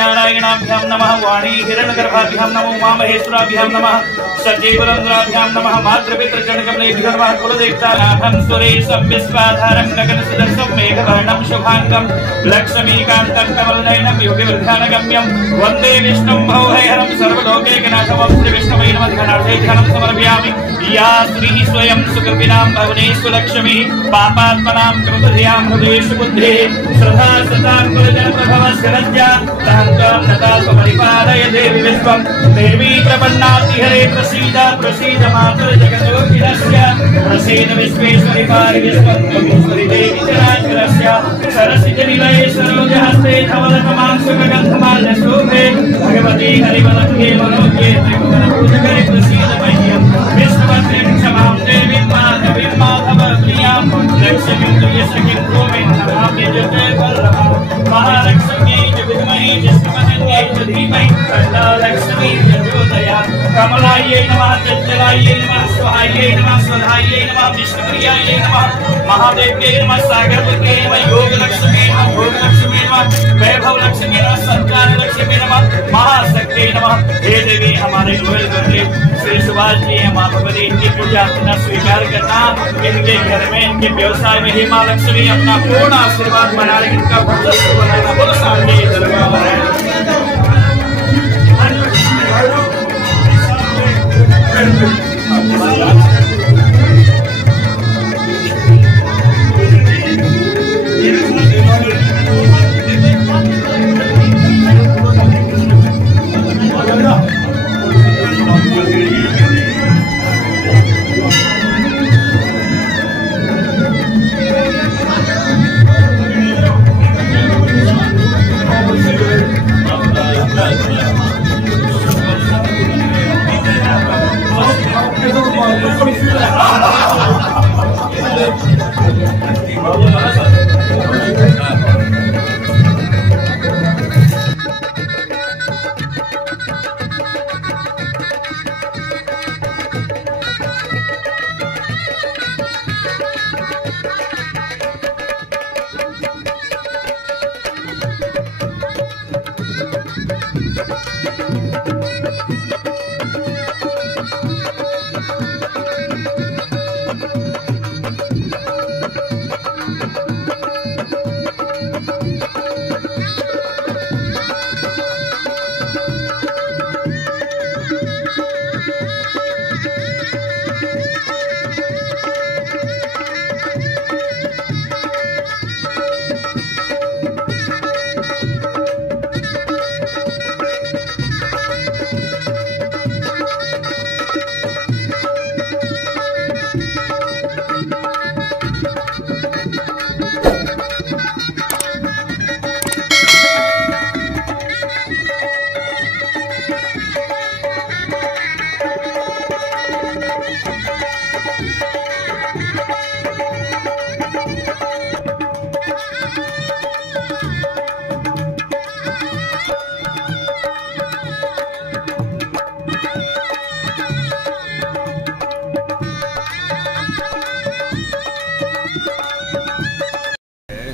नारायणाभ्यां नमः वाणी हिरण्यगर्भाभ्यां नमो उमामहेश्वराभ्यां नमः सजीवरंध्राभ्यां नमः मातृपितृजनकमलेभ्यो नमः कुलदेवतानाभं सुरेशं विश्वाधारं गगनसदृशं मेघवर्णं शुभांगं लक्ष्मीकान्तं कमलनयनं योगिवृद्धानगम्यं वन्दे विष्णुं भवभयहरं सर्वलोकैकनाथं श्रीविष्णवे नमः ध्यानार्थे ध्यानं समर्पयामि। या स्त्रीः स्वयं सुकृतिनां भवनेषु लक्ष्मीः पापात्मनां कृतधियां हृदयेषु बुद्धिः श्रद्धा सदा कुलजनप्रभवस्य रज्या तां तथा स्वपरिपालय देवी विश्वं देवी प्रपन्नाति हरे प्रसीद प्रसीद मातृजगदोऽखिलस्य प्रसीद विश्वेश्वरि पारि विश्वं त्वमीश्वरि देवी चराचरस्य सरसिजनिलये सरोजहस्ते धवलतमां सुखगन्धमाल्यशोभे भगवती हरिवदत्ते मनोज्ञे त्रिभुवनपूजकरे प्रसीद मह्यं विष्णुवत्रीं क्षमां देवीं माधवीं माधवप्रियां लक्ष्मीं तुल्यसखीं भूमिं नमामि जगद्वल्लभां महालक्ष्मी च विद्महे विष्णुपत्न्यै च धीमहि तन्नो लक्ष्मी प्रचोदयात्। कमलायै नमः चञ्चलायै नमः स्वाहायै नमः स्वधायै नमः विष्णुप्रियायै नमः महादेव्यै नमः सागरपुत्र्यै नमः योगलक्ष्मी नमः भोगलक्ष्मी नमः वैभवलक्ष्मी नमः संतानलक्ष्मी नमः महाशक्त्यै नमः। हे देवी हमारे गोयल गोत्रीय श्री सुभाष जी हैं माँ भगवती इनकी पूजा अर्चना स्वीकार करना इनके घर में इनके व्यवसाय में हे माँ लक्ष्मी अपना पूर्ण आशीर्वाद बनाने इनका वर्चस्व बनाना बोलो सामने दरबार है।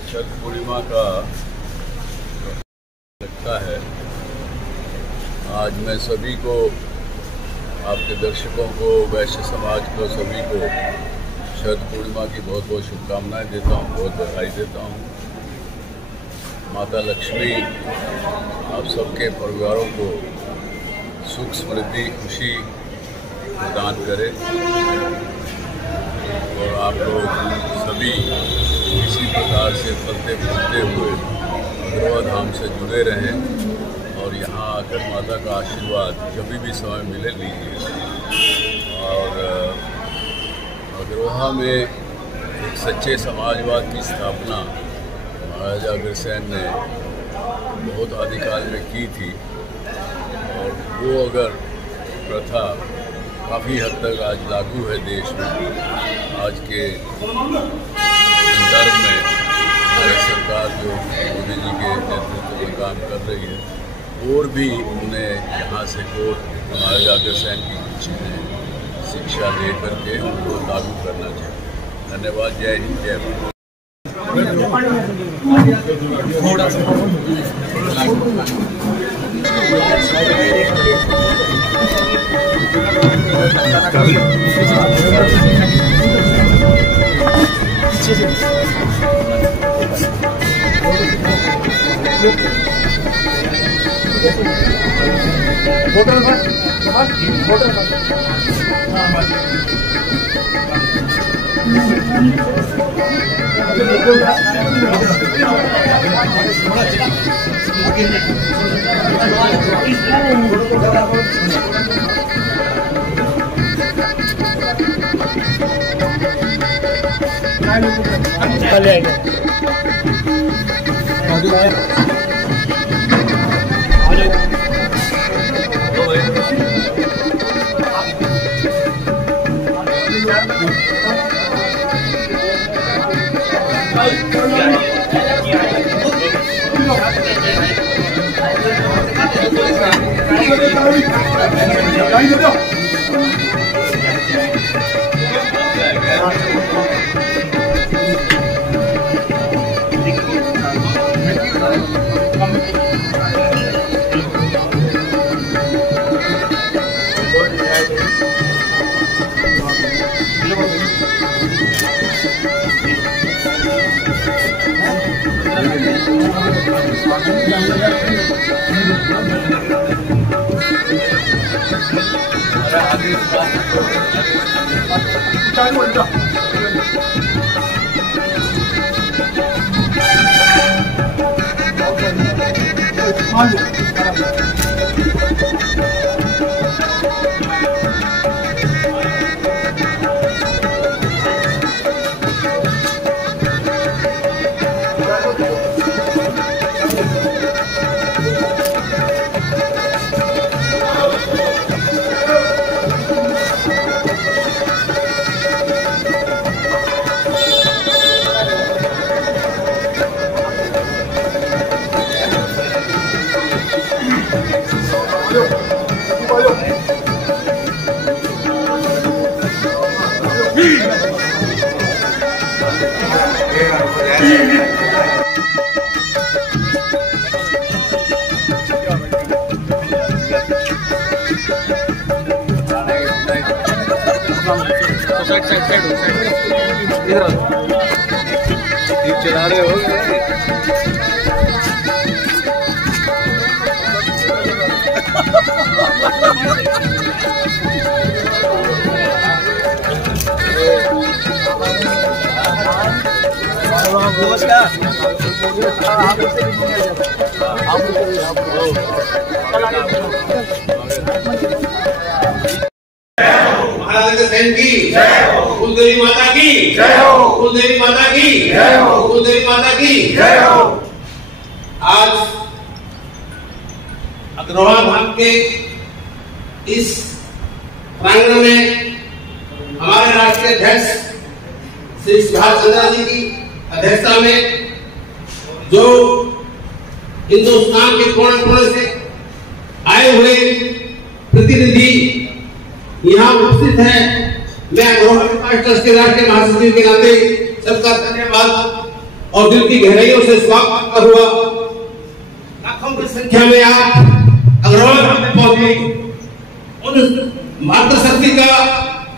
छठ पूर्णिमा का लगता है। आज मैं सभी को, आपके दर्शकों को, वैश्य समाज को, सभी को छठ पूर्णिमा की बहुत बहुत शुभकामनाएं देता हूं, बहुत बधाई देता हूं। माता लक्ष्मी आप सबके परिवारों को सुख समृद्धि खुशी प्रदान करे और आप लोग सभी इसी प्रकार से फलते फूलते हुए अग्रवा धाम से जुड़े रहें और यहाँ आकर माता का आशीर्वाद जब भी समय मिले लीजिए। और अग्रवा में एक सच्चे समाजवाद की स्थापना महाराजा अग्रसेन ने बहुत आदिकाल में की थी और वो अगर प्रथा काफ़ी हद तक आज लागू है देश में। आज के संदर्भ में हमारी सरकार जो मोदी जी के नेतृत्व में काम कर रही है और भी उन्हें यहाँ से कोर्ट महाराजा अग्रसेन की कुछ शिक्षा लेकर के उनको लागू करना चाहिए। धन्यवाद। जय हिंद, जय भारत। चला रहे हो महाराज सेन की जय हो, कुलदेवी माता की जय हो, कुलदेवी माता की जय हो, कुलदेवी माता की जय हो। आज अग्रवाल धाम के इस प्रांगण में हमारे राष्ट्रीय अध्यक्ष श्री सुभाष चंद्रा जी की अध्यक्षता में जो हिंदुस्तान के कोने कोने से आए हुए प्रतिनिधि यहाँ उपस्थित है। मैं अग्रवाल विकास ट्रस्ट के राष्ट्रीय महासचिव के नाते सबका धन्यवाद और दिल की गहराइयों से स्वागत करता हुआ लाखों की संख्या में आप अग्रवाल धाम में पहुंचे, उन मातृशक्ति का,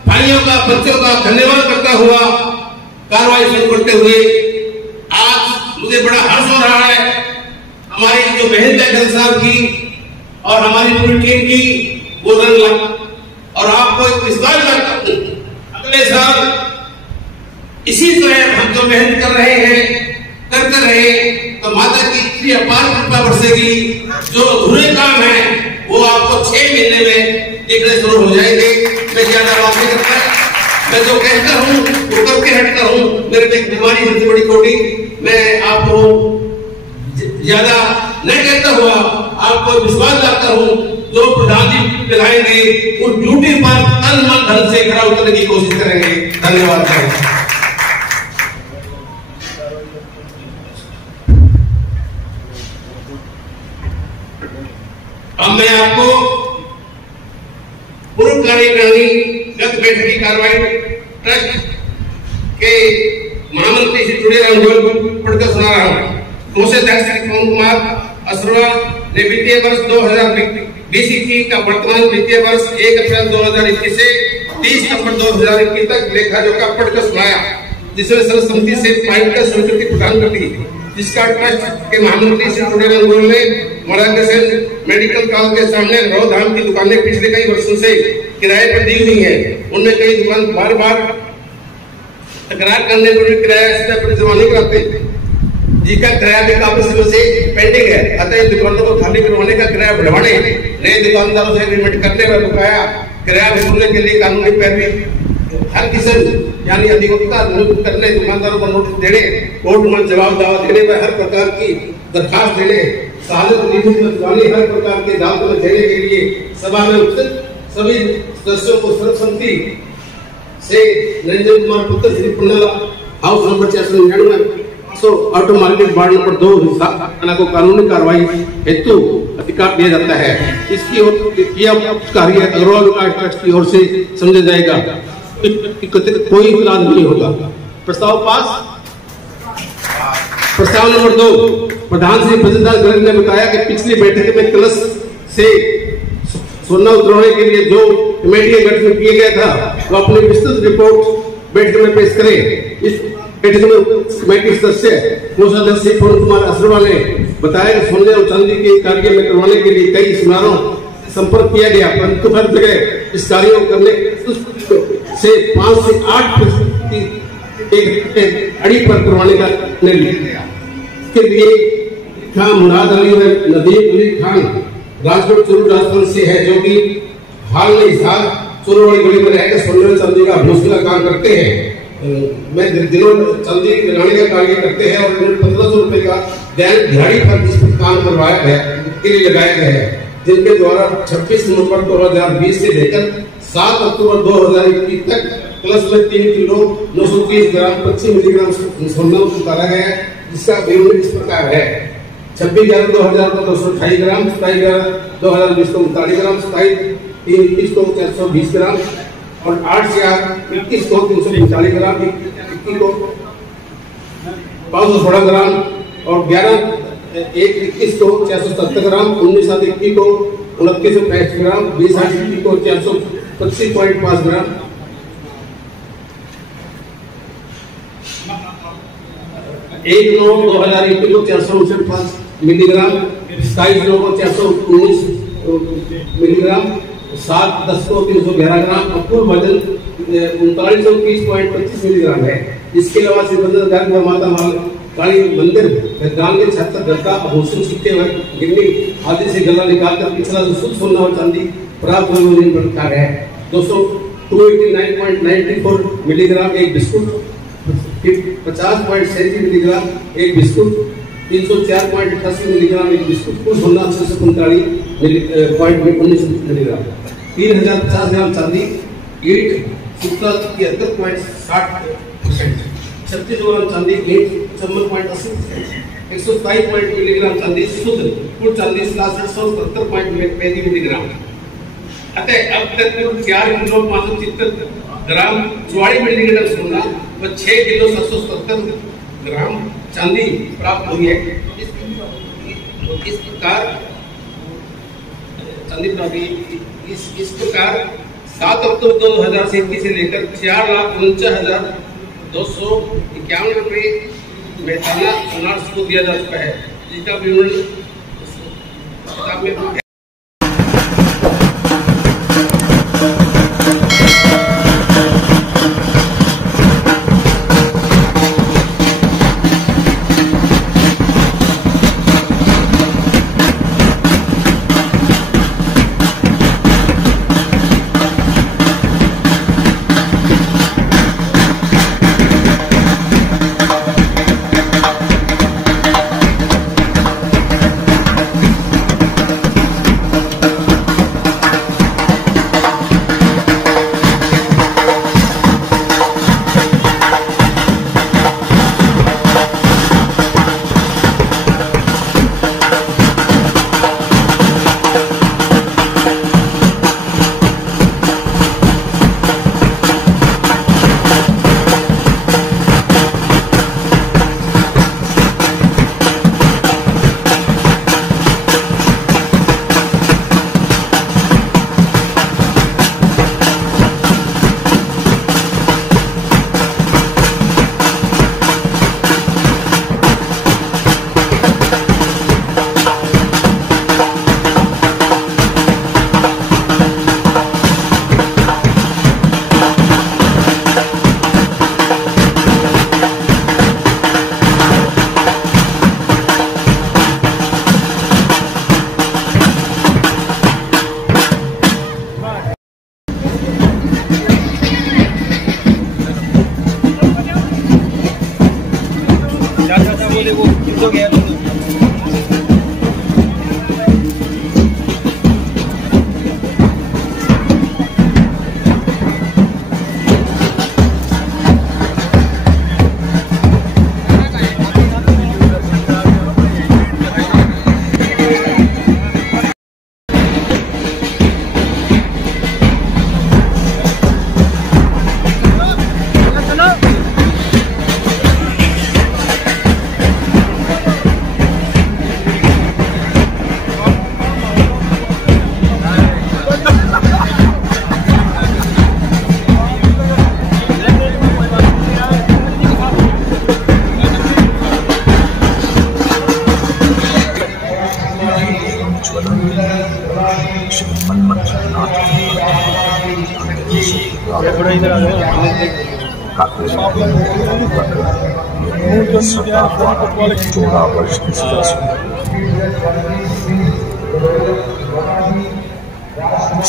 भाइयों का, बच्चों का धन्यवाद करता हुआ कार्रवाई शुरू करते हुए आज मुझे बड़ा हर्ष हो रहा है हमारी जो मेहनत है साहब की और हमारी पूरी टीम की वो रंग और आपको एक विश्वास करता हूं अगले साल इसी तरह हम जो मेहनत कर रहे हैं करते रहे तो माता की इतनी अपार कृपा बरसेगी। जो अधूरे काम है वो आपको 6 महीने में दिखने शुरू हो जाएंगे। मैं ज्यादा बात नहीं करता, मैं जो कहता हूँ वो करके हटता हूँ। मेरे पे एक बीमारी सबसे बड़ी कोटी, मैं आपको ज्यादा नहीं कहता हुआ आपको विश्वास लाता हूँ। जो प्रधान जी दिलाएंगे उस ड्यूटी पर तन मन धन से खरा उतरने की कोशिश करेंगे। धन्यवाद। अब मैं आपको पूर्व कार्यकारिणी गत बैठक की कार्रवाई ट्रस्ट के महामंत्री श्री जुड़े पढ़कर सुना रहा हूँ। कोषाध्यक्ष श्री पवन कुमार असरवाल ने वित्तीय वर्ष 2020-21 का वर्तमान वित्तीय वर्ष 1 अप्रैल 2021 से 30 सितंबर 2021 तक लेखा जोखा पढ़कर सुनाया, जिसमें सर्वसम्मति से पारित कर स्वीकृति प्रदान कर दी, जिसका ट्रस्ट के महामंत्री श्री चुड़ैल अंगुल ने मोड़ाकेशन मेडिकल कॉलेज के सामने रौ धाम की दुकानें पिछले कई वर्षों से किराए पर दी हुई है। उनमें कई दुकान बार बार तकरार करने पर भी किराया सीधा जमा नहीं कराते, जिसका किराया भी काफी समय से पेंडिंग है। अतः दुकानों को खाली करवाने का किराया बढ़ाने, नए दुकानदारों से एग्रीमेंट करने व बकाया किराया वसूलने के लिए कानूनी पैरवी हर किस्म यानी अधिवक्ता नियुक्त करने, दुकानदारों को नोटिस देने, कोर्ट में जवाब दावा देने व हर प्रकार की दरखास्त देने, सालिस निधि मंजूरी हर प्रकार के दावों में देने के लिए सभा में उपस्थित सभी सदस्यों को सर्वसम्मति से रंजन कुमार पुत्र Shri Pundla house number 499 auto market ward number 2 हिस्सा को कानूनी कार्रवाई हेतु अधिकार दिया जाता है। इसकी ओर कार्य अग्रवाल विकास ट्रस्ट की ओर से समझा जाएगा, कोई इतराज नहीं होगा। प्रस्ताव पास। प्रस्ताव नंबर 2, प्रधान श्री भजनदास गर्ग ने बताया कि पिछली बैठक में कलश से सोना उतरवाने के लिए जो कमेटी गठन किया गया था, वो अपनी विस्तृत रिपोर्ट बैठक में पेश करें। इस बैठक में कमेटी सदस्य कोषाध्यक्ष श्री पवन कुमार असरवाल ने बताया कि सोने और चांदी के कार्य में करवाने के लिए कई सेमिनारों से संपर्क किया गया, परंतु हर जगह इस कार्य को करने से 5 से 8% एक अड़ी पर करवाने का निर्णय लिया गया। इसके लिए खान मुराद अली व नदीम अली खान राजकोट चूरू राजस्थान से है, जो कि हाल में इस साल चूरू वाली गली में रहकर सोने चांदी का भूसा का काम करते हैं। मैं दिनों चांदी बनाने का कार्य करते हैं और 1500 रुपए का दिहाड़ी पर इस पर काम करवाया गया के लिए लगाया गया है, जिनके द्वारा 26 नवंबर 2020 से लेकर 7 अक्टूबर 2021 तक प्लस में 3 किलो 930 ग्राम 25 मिलीग्राम सोना उतारा गया है, जिसका विवरण इस प्रकार है। 26/11/2000 को 228 ग्राम, 27/11/2020 को 39 ग्राम, 27/3/21 को 420 ग्राम और 8/4/21 को 345 ग्राम, 21 को 516 ग्राम और 11/1/21 को 470 ग्राम, 19/7/21 को 2965 ग्राम, 20/8/21 को 425.5 ग्राम, 1/9/2021 को 459 मिलीग्राम, 27/9 को 419 मिलीग्राम, 7/10 को 311 ग्राम और कुल वजन 3930.25 मिलीग्राम है। इसके अलावा श्री भजनदास व माता काली मंदिर गांव के छात्र गद्दा आभूषण सिक्के व गिन्नी आदि से गला निकालकर पिछला जो शुद्ध सोना और चांदी प्राप्त होने प्रकार है। 289.94 मिलीग्राम एक बिस्कुट, 50.37 मिलीग्राम एक बिस्कुट, 304.88 मिलीग्राम एक बिस्कुट, कुल सोना 645.19 मिलीग्राम, 3050 ग्राम चांदी, ईंट 73.60%, 36 ग्राम चांदी, ईंट 56.80%, 127 मिलीग्राम चांदी शुद्ध, कुल चांदी 67.35 मिलीग्राम। अतः अब तक कुल 4 किलो 573 ग्राम 44 मिलीग्राम सोना व 6 किलो 777 ग्राम चांदी प्राप्त हुई है। इस प्रकार चांदी प्राप्त इस प्रकार 7 अक्टूबर 2021 से लेकर 4,49,251 रुपये में सोना को दिया जा चुका है, जिसका विवरण किताब में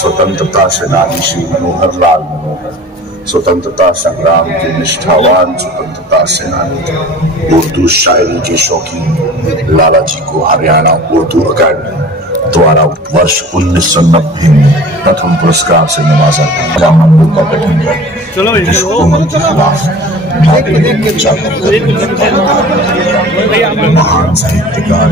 स्वतंत्रता सेनानी श्री मनोहर लाल मनोहर स्वतंत्रता संग्राम के निष्ठावान स्वतंत्रता सेनानी, उर्दू शायरी के शौकीन लाला जी को हरियाणा उर्दू अकादमी द्वारा वर्ष 1990 में प्रथम पुरस्कार से नवाजा गया। मंदिर का गठन कर जिस हुकूमत के खिलाफ महान साहित्यकार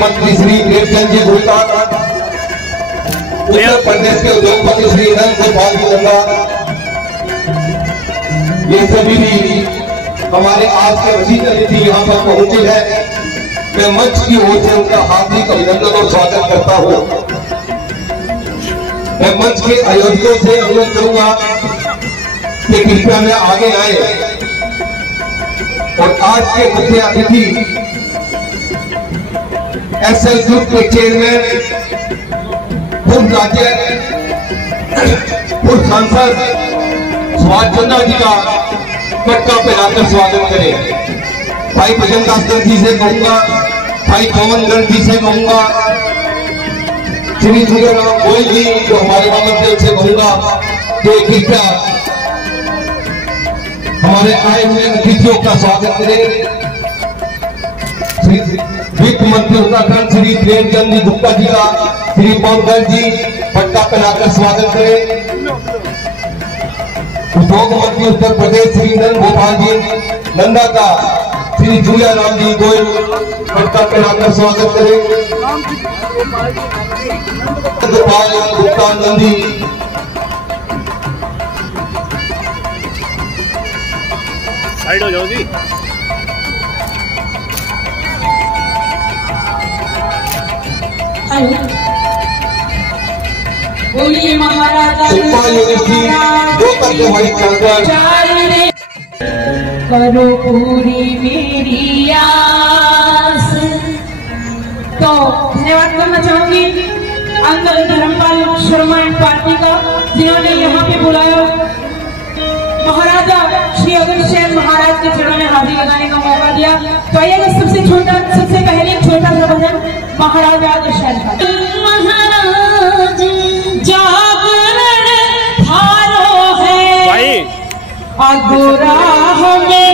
मंत्री श्री देवचंद जी गुप्ता, उत्तर प्रदेश के उद्योगपति श्री नंद गोपाल जी गंगा, ये सभी भी हमारे आज के वसीले अतिथि यहाँ पर पहुंचे हैं। मैं मंच की ओर से उनका हार्दिक अभिनंदन और स्वागत करता हूँ। मैं मंच के आयोजकों से अनुरोध करूंगा कि कृपया में आगे आए और आज के मुख्य अतिथि एसएल ग्रुप के चेयरमैन, पूर्व राज्य पूर्व सांसद सुभाष चंद्र जी का पटका पहनाकर स्वागत करें। भाई भजन दास जी से कहूंगा, भाई पवन जी से कहूंगा, श्री राम गोयल जी जो हमारे बाबा से कहूंगा कि कृपया हमारे आए हुए अतिथियों का स्वागत करें। वित्त मंत्री उत्तराखंड श्री प्रेमचंद जी गुप्ता जी का श्री पवन जी पटका पहनाकर स्वागत करें। उद्योग मंत्री उत्तर प्रदेश श्री नंद गोपाल जी नंदा का श्री जूलिया राम जी गोयल पटका पहनाकर स्वागत करें। गोपाल गुप्ता नंदी साइड हो जाओ जी। बोलिए महाराजा करो पूरी मेरी आस। तो धन्यवाद करना चाहूंगी अंदर धर्मपाल शर्मा पार्टी का, जिन्होंने यहाँ पे बुलाया। महाराजा श्री अग्रसेन महाराज के चरणों में हाजिरी लगाने का मौका दिया। तो आइए सबसे पहले एक छोटा सा भजन महाराजा अग्रसेन का। महाराज जागरण थारो है अधोराह में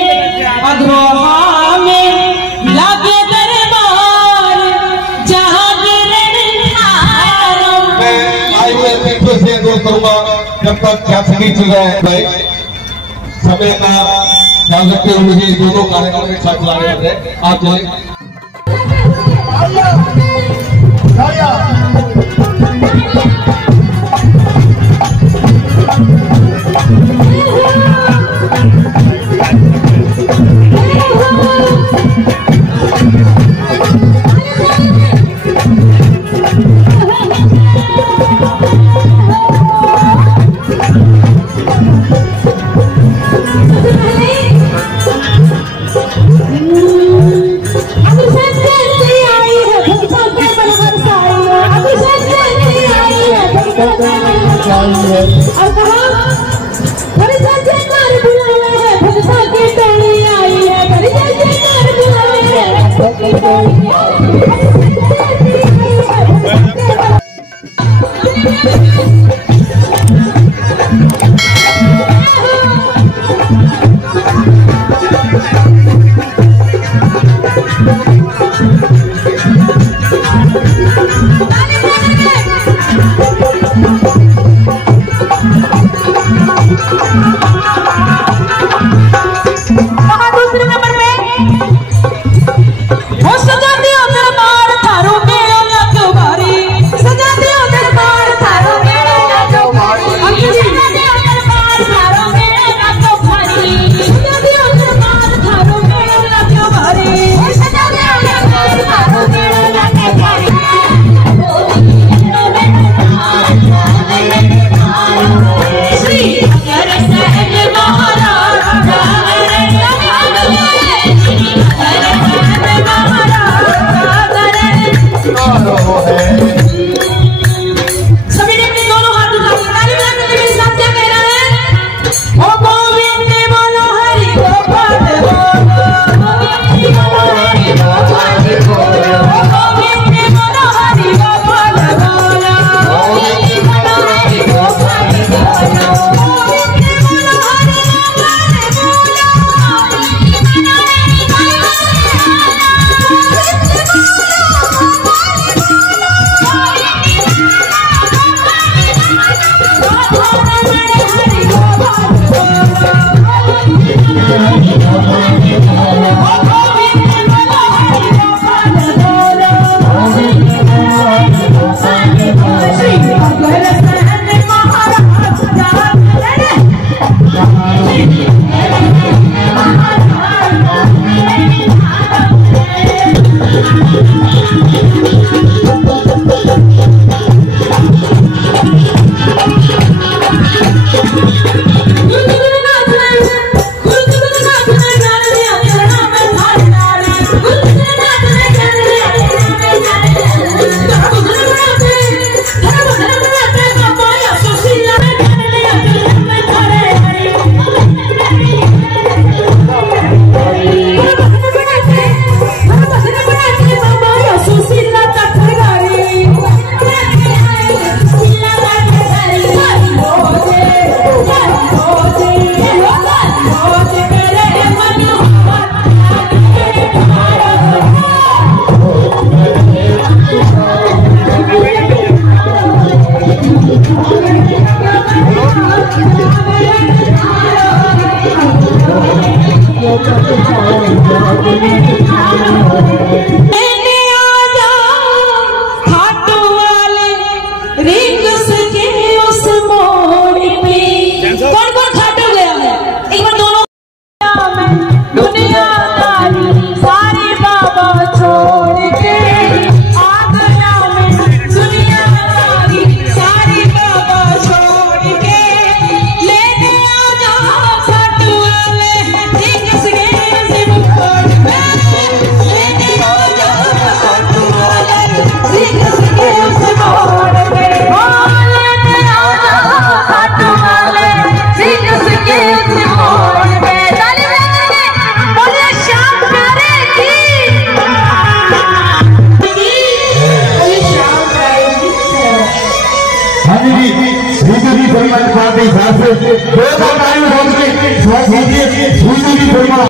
लागे दरबार जागरण थारो। मैं आयु पीछे से दो करूंगा जब तक क्या संगीत चल रहा है भाई, समय का ध्यान रखते हुए मुझे दोनों कार्यक्रम एक साथ चलाने पड़ते हैं। आप चले खुशी की पूर्णिमा।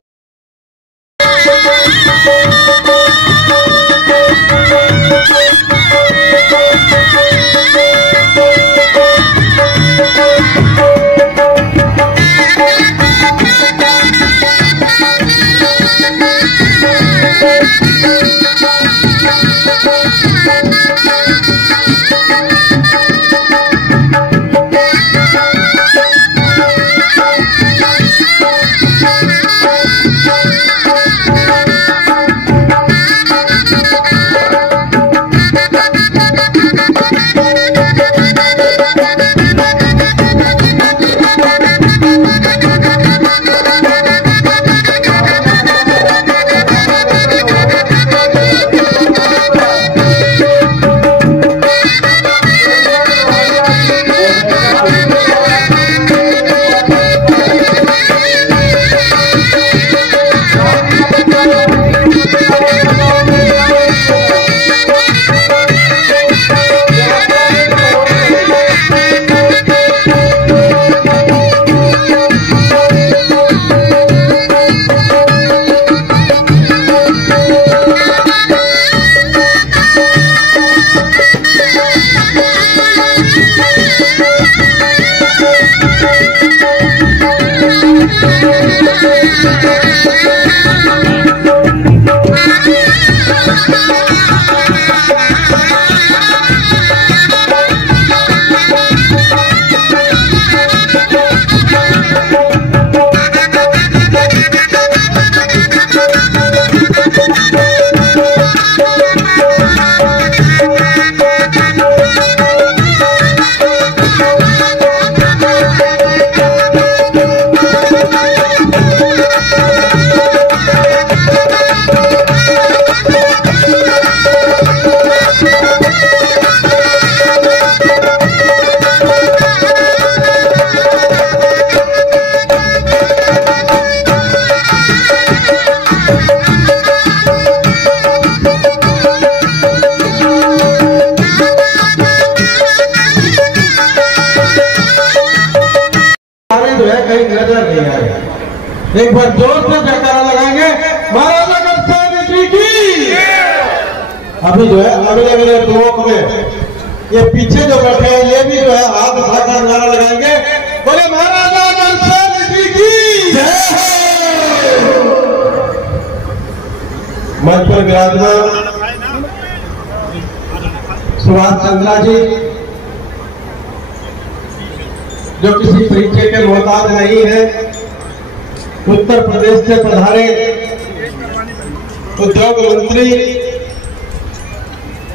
एक बार जोर से जयकारा लगाएंगे महाराजा अग्रसेन जी की। अभी जो है अगले अगले ब्लॉक में ये पीछे जो बैठे हैं ये भी जो है हाथ उठाकर नारा लगाएंगे, बोले महाराजा अग्रसेन जी की जय। मंच पर विराजमान सुभाष चंद्रा जी जो किसी परिचय के मोहताज नहीं है, उत्तर प्रदेश से पधारे उद्योग मंत्री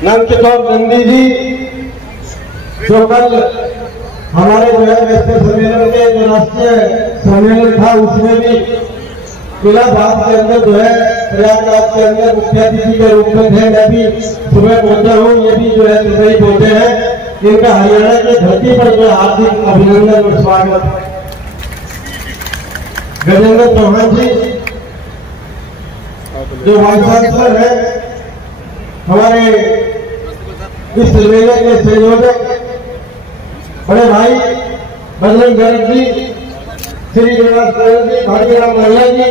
नंदकिशोर नंदी जी जो कल हमारे जो है वैश्विक सम्मेलन के जो राष्ट्रीय सम्मेलन था उसमें भी इलाहाबाद के अंदर जो है प्रयागराज के अंदर मुख्य अतिथि के रूप में थे। मैं भी सुबह पहुंचा हूँ, ये भी जो है दुबई पहुंचे हैं। इनका हरियाणा की धरती पर जो हार्दिक अभिनंदन और स्वागत। गजेंद्र चौहान जी जो वाइस चांसलर है, हमारे इस सम्मेलन के संयोजक बड़े भाई बजरंग गर्ग जी, श्री निवास जी, भाटीराम महिला जी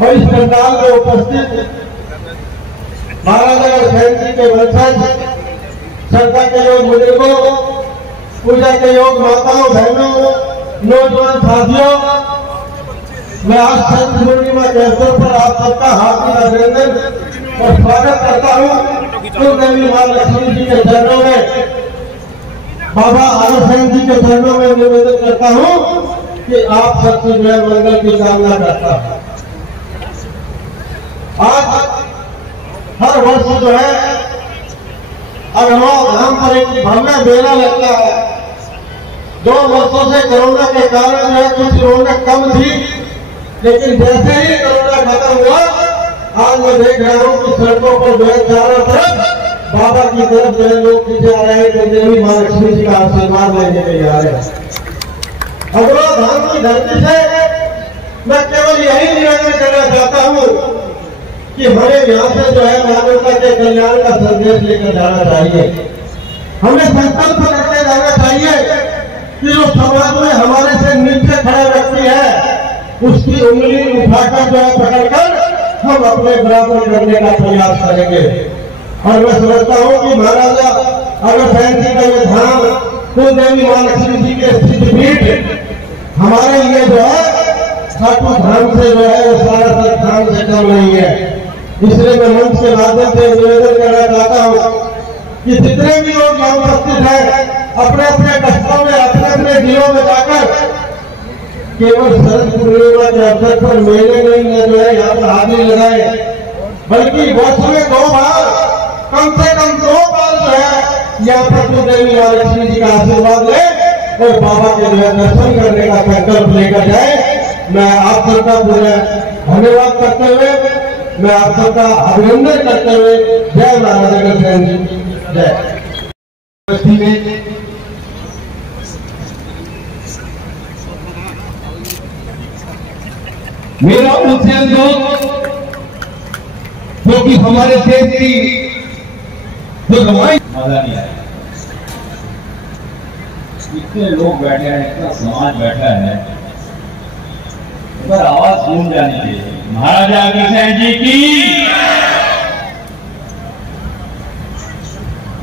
और इस पंडाल में उपस्थित महाराजा अग्रसेन जी के वंशज, श्रद्धा के योग बुजुर्गों, पूजा के योग माताओं बहनों, नौजवान साथियों, मैं आज संत पूर्णिमा के अवसर पर आप सबका हार्दिक अभिनंदन और स्वागत करता हूँ। तो देवी मां लक्ष्मी जी के चरणों में, बाबा अग्रसेन जी के चरणों में निवेदन करता हूँ कि आप सबकी जो है मंगल की कामना करता हूँ। आज हर वर्ष जो है अगरवाल धाम पर एक भव्य मेला लगता है। 2 वर्षों से कोरोना के कारण जो है कुछ रौनक कम थी, लेकिन जैसे ही कोरोना खत्म हुआ आज मैं देख रहा हूँ कि सड़कों पर जो है चारों तरफ बाबा की तरफ जो है लोग पीछे आ रहे हैं, देवी मां लक्ष्मी जी का आशीर्वाद लेने के लिए आ रहे हैं। अगरवाल धाम की धरती से मैं केवल यही निवेदन करना चाहता हूँ कि हमें यहाँ से जो है मानवता के कल्याण का संदेश लेकर जाना चाहिए। हमें संकल्प करके जाना चाहिए कि जो समाज में हमारे से नीचे खड़े व्यक्ति है, उसकी उंगली उठाकर जो है पकड़कर हम अपने बराबर करने का प्रयास करेंगे। और मैं समझता हूँ कि महाराजा अग्रसेन जी का ये धाम कुल देवी मां लक्ष्मी जी के स्थित पीठ हमारे लिए जो है खाटू धाम से जो है वो सारा धाम से कम नहीं है। इसलिए मैं मंच के माध्यम से निवेदन करना चाहता हूँ कि जितने भी लोग यहाँ उपस्थित हैं अपने अपने कस्बों में अपने अपने जिलों में जाकर केवल शरद पूर्णिमा के अवसर पर मेले नहीं जो है यहाँ पर हाजिरी लगाए, बल्कि वर्ष में 2 बार कम से कम 2 बार जो है यहाँ पर कुल देवी मां लक्ष्मी जी का आशीर्वाद ले और बाबा के जो है दर्शन करने का संकल्प लेकर जाए। मैं आप सबका पूरा धन्यवाद करते हुए, मैं आप सबका अभिनंदन करते हुए जय महाराजा अग्रसेन जी जय। मेरा उनसे अनुरोध क्योंकि हमारे देश की जो दवाई मजा नहीं आया। इतने लोग बैठे हैं, इतना समाज बैठा है, पर आवाज गूंज जानी चाहिए महाराजा अग्रसेन जी की।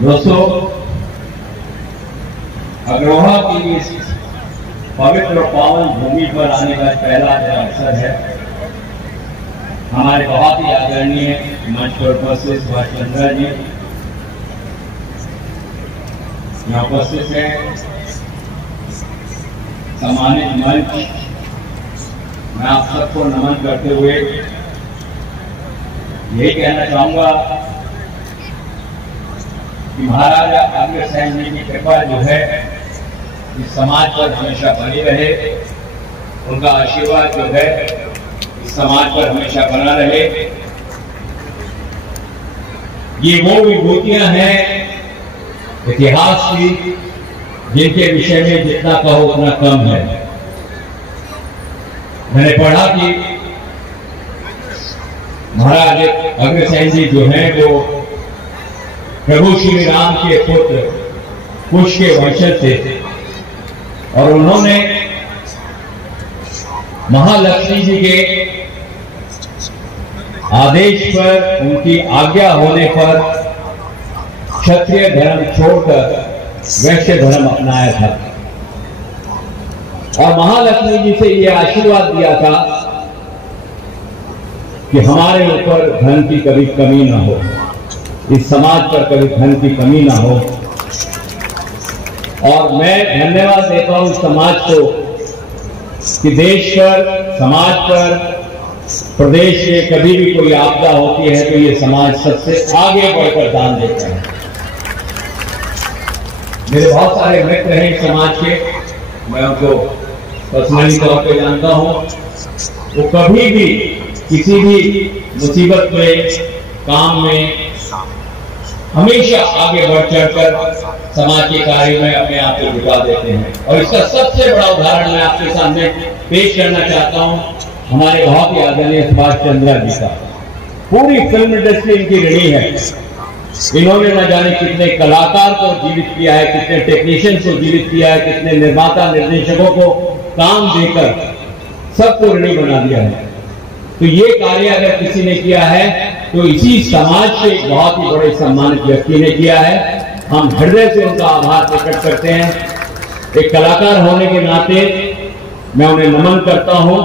दोस्तों, अग्रोहा की इस पवित्र पावन भूमि पर आने का पहला मेरा अवसर है। हमारे बहुत ही आदरणीय मंच पर उपस्थित सुभाष चंद्र जी यहाँ उपस्थित है, सम्मानित मंच, मैं आप सबको नमन करते हुए यही कहना चाहूंगा कि महाराजा अग्रसेन जी की कृपा जो है इस समाज पर हमेशा बनी रहे, उनका आशीर्वाद जो है इस समाज पर हमेशा बना रहे। ये वो विभूतियां हैं इतिहास की जिनके विषय में जितना कहो उतना कम है। मैंने पढ़ा कि महाराज अग्रसेन जी जो हैं वो प्रभु श्री राम के पुत्र कुश के वंशज थे और उन्होंने महालक्ष्मी जी के आदेश पर, उनकी आज्ञा होने पर क्षत्रिय धर्म छोड़कर वैश्य धर्म अपनाया था और महालक्ष्मी जी से यह आशीर्वाद दिया था कि हमारे ऊपर धन की कभी कमी ना हो, इस समाज पर कभी धन की कमी ना हो। और मैं धन्यवाद देता हूं समाज को कि देश पर, समाज पर, प्रदेश में कभी भी कोई आपदा होती है तो ये समाज सबसे आगे बढ़कर दान देता है। मेरे बहुत सारे मित्र हैं इस समाज के, मैं उनको पर्सनली तौर पे जानता हूं। वो कभी भी किसी भी मुसीबत में, काम में हमेशा आगे बढ़ चढ़कर समाज के कार्य में अपने आप को जुटा देते हैं। और इसका सबसे बड़ा उदाहरण मैं आपके सामने पेश करना चाहता हूं, हमारे बहुत ही आदरणीय सुभाष चंद्र जी का। पूरी फिल्म इंडस्ट्री इनकी ऋणी है। इन्होंने न जाने कितने कलाकार को जीवित किया है, कितने टेक्नीशियन को जीवित किया है, कितने निर्माता निर्देशकों को काम देकर सबको ऋणी बना दिया है। तो ये कार्य अगर किसी ने किया है तो इसी समाज से एक बहुत ही बड़े सम्मानित व्यक्ति ने किया है। हम हृदय से उनका आभार प्रकट करते हैं। एक कलाकार होने के नाते मैं उन्हें नमन करता हूं,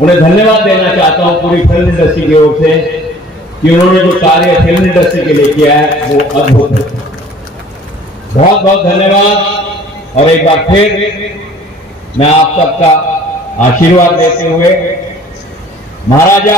उन्हें धन्यवाद देना चाहता हूं पूरी फिल्म इंडस्ट्री की ओर से कि उन्होंने जो कार्य फिल्म इंडस्ट्री के लिए किया है वो अद्भुत है। बहुत बहुत धन्यवाद। और एक बार फिर मैं आप सबका आशीर्वाद देते हुए महाराजा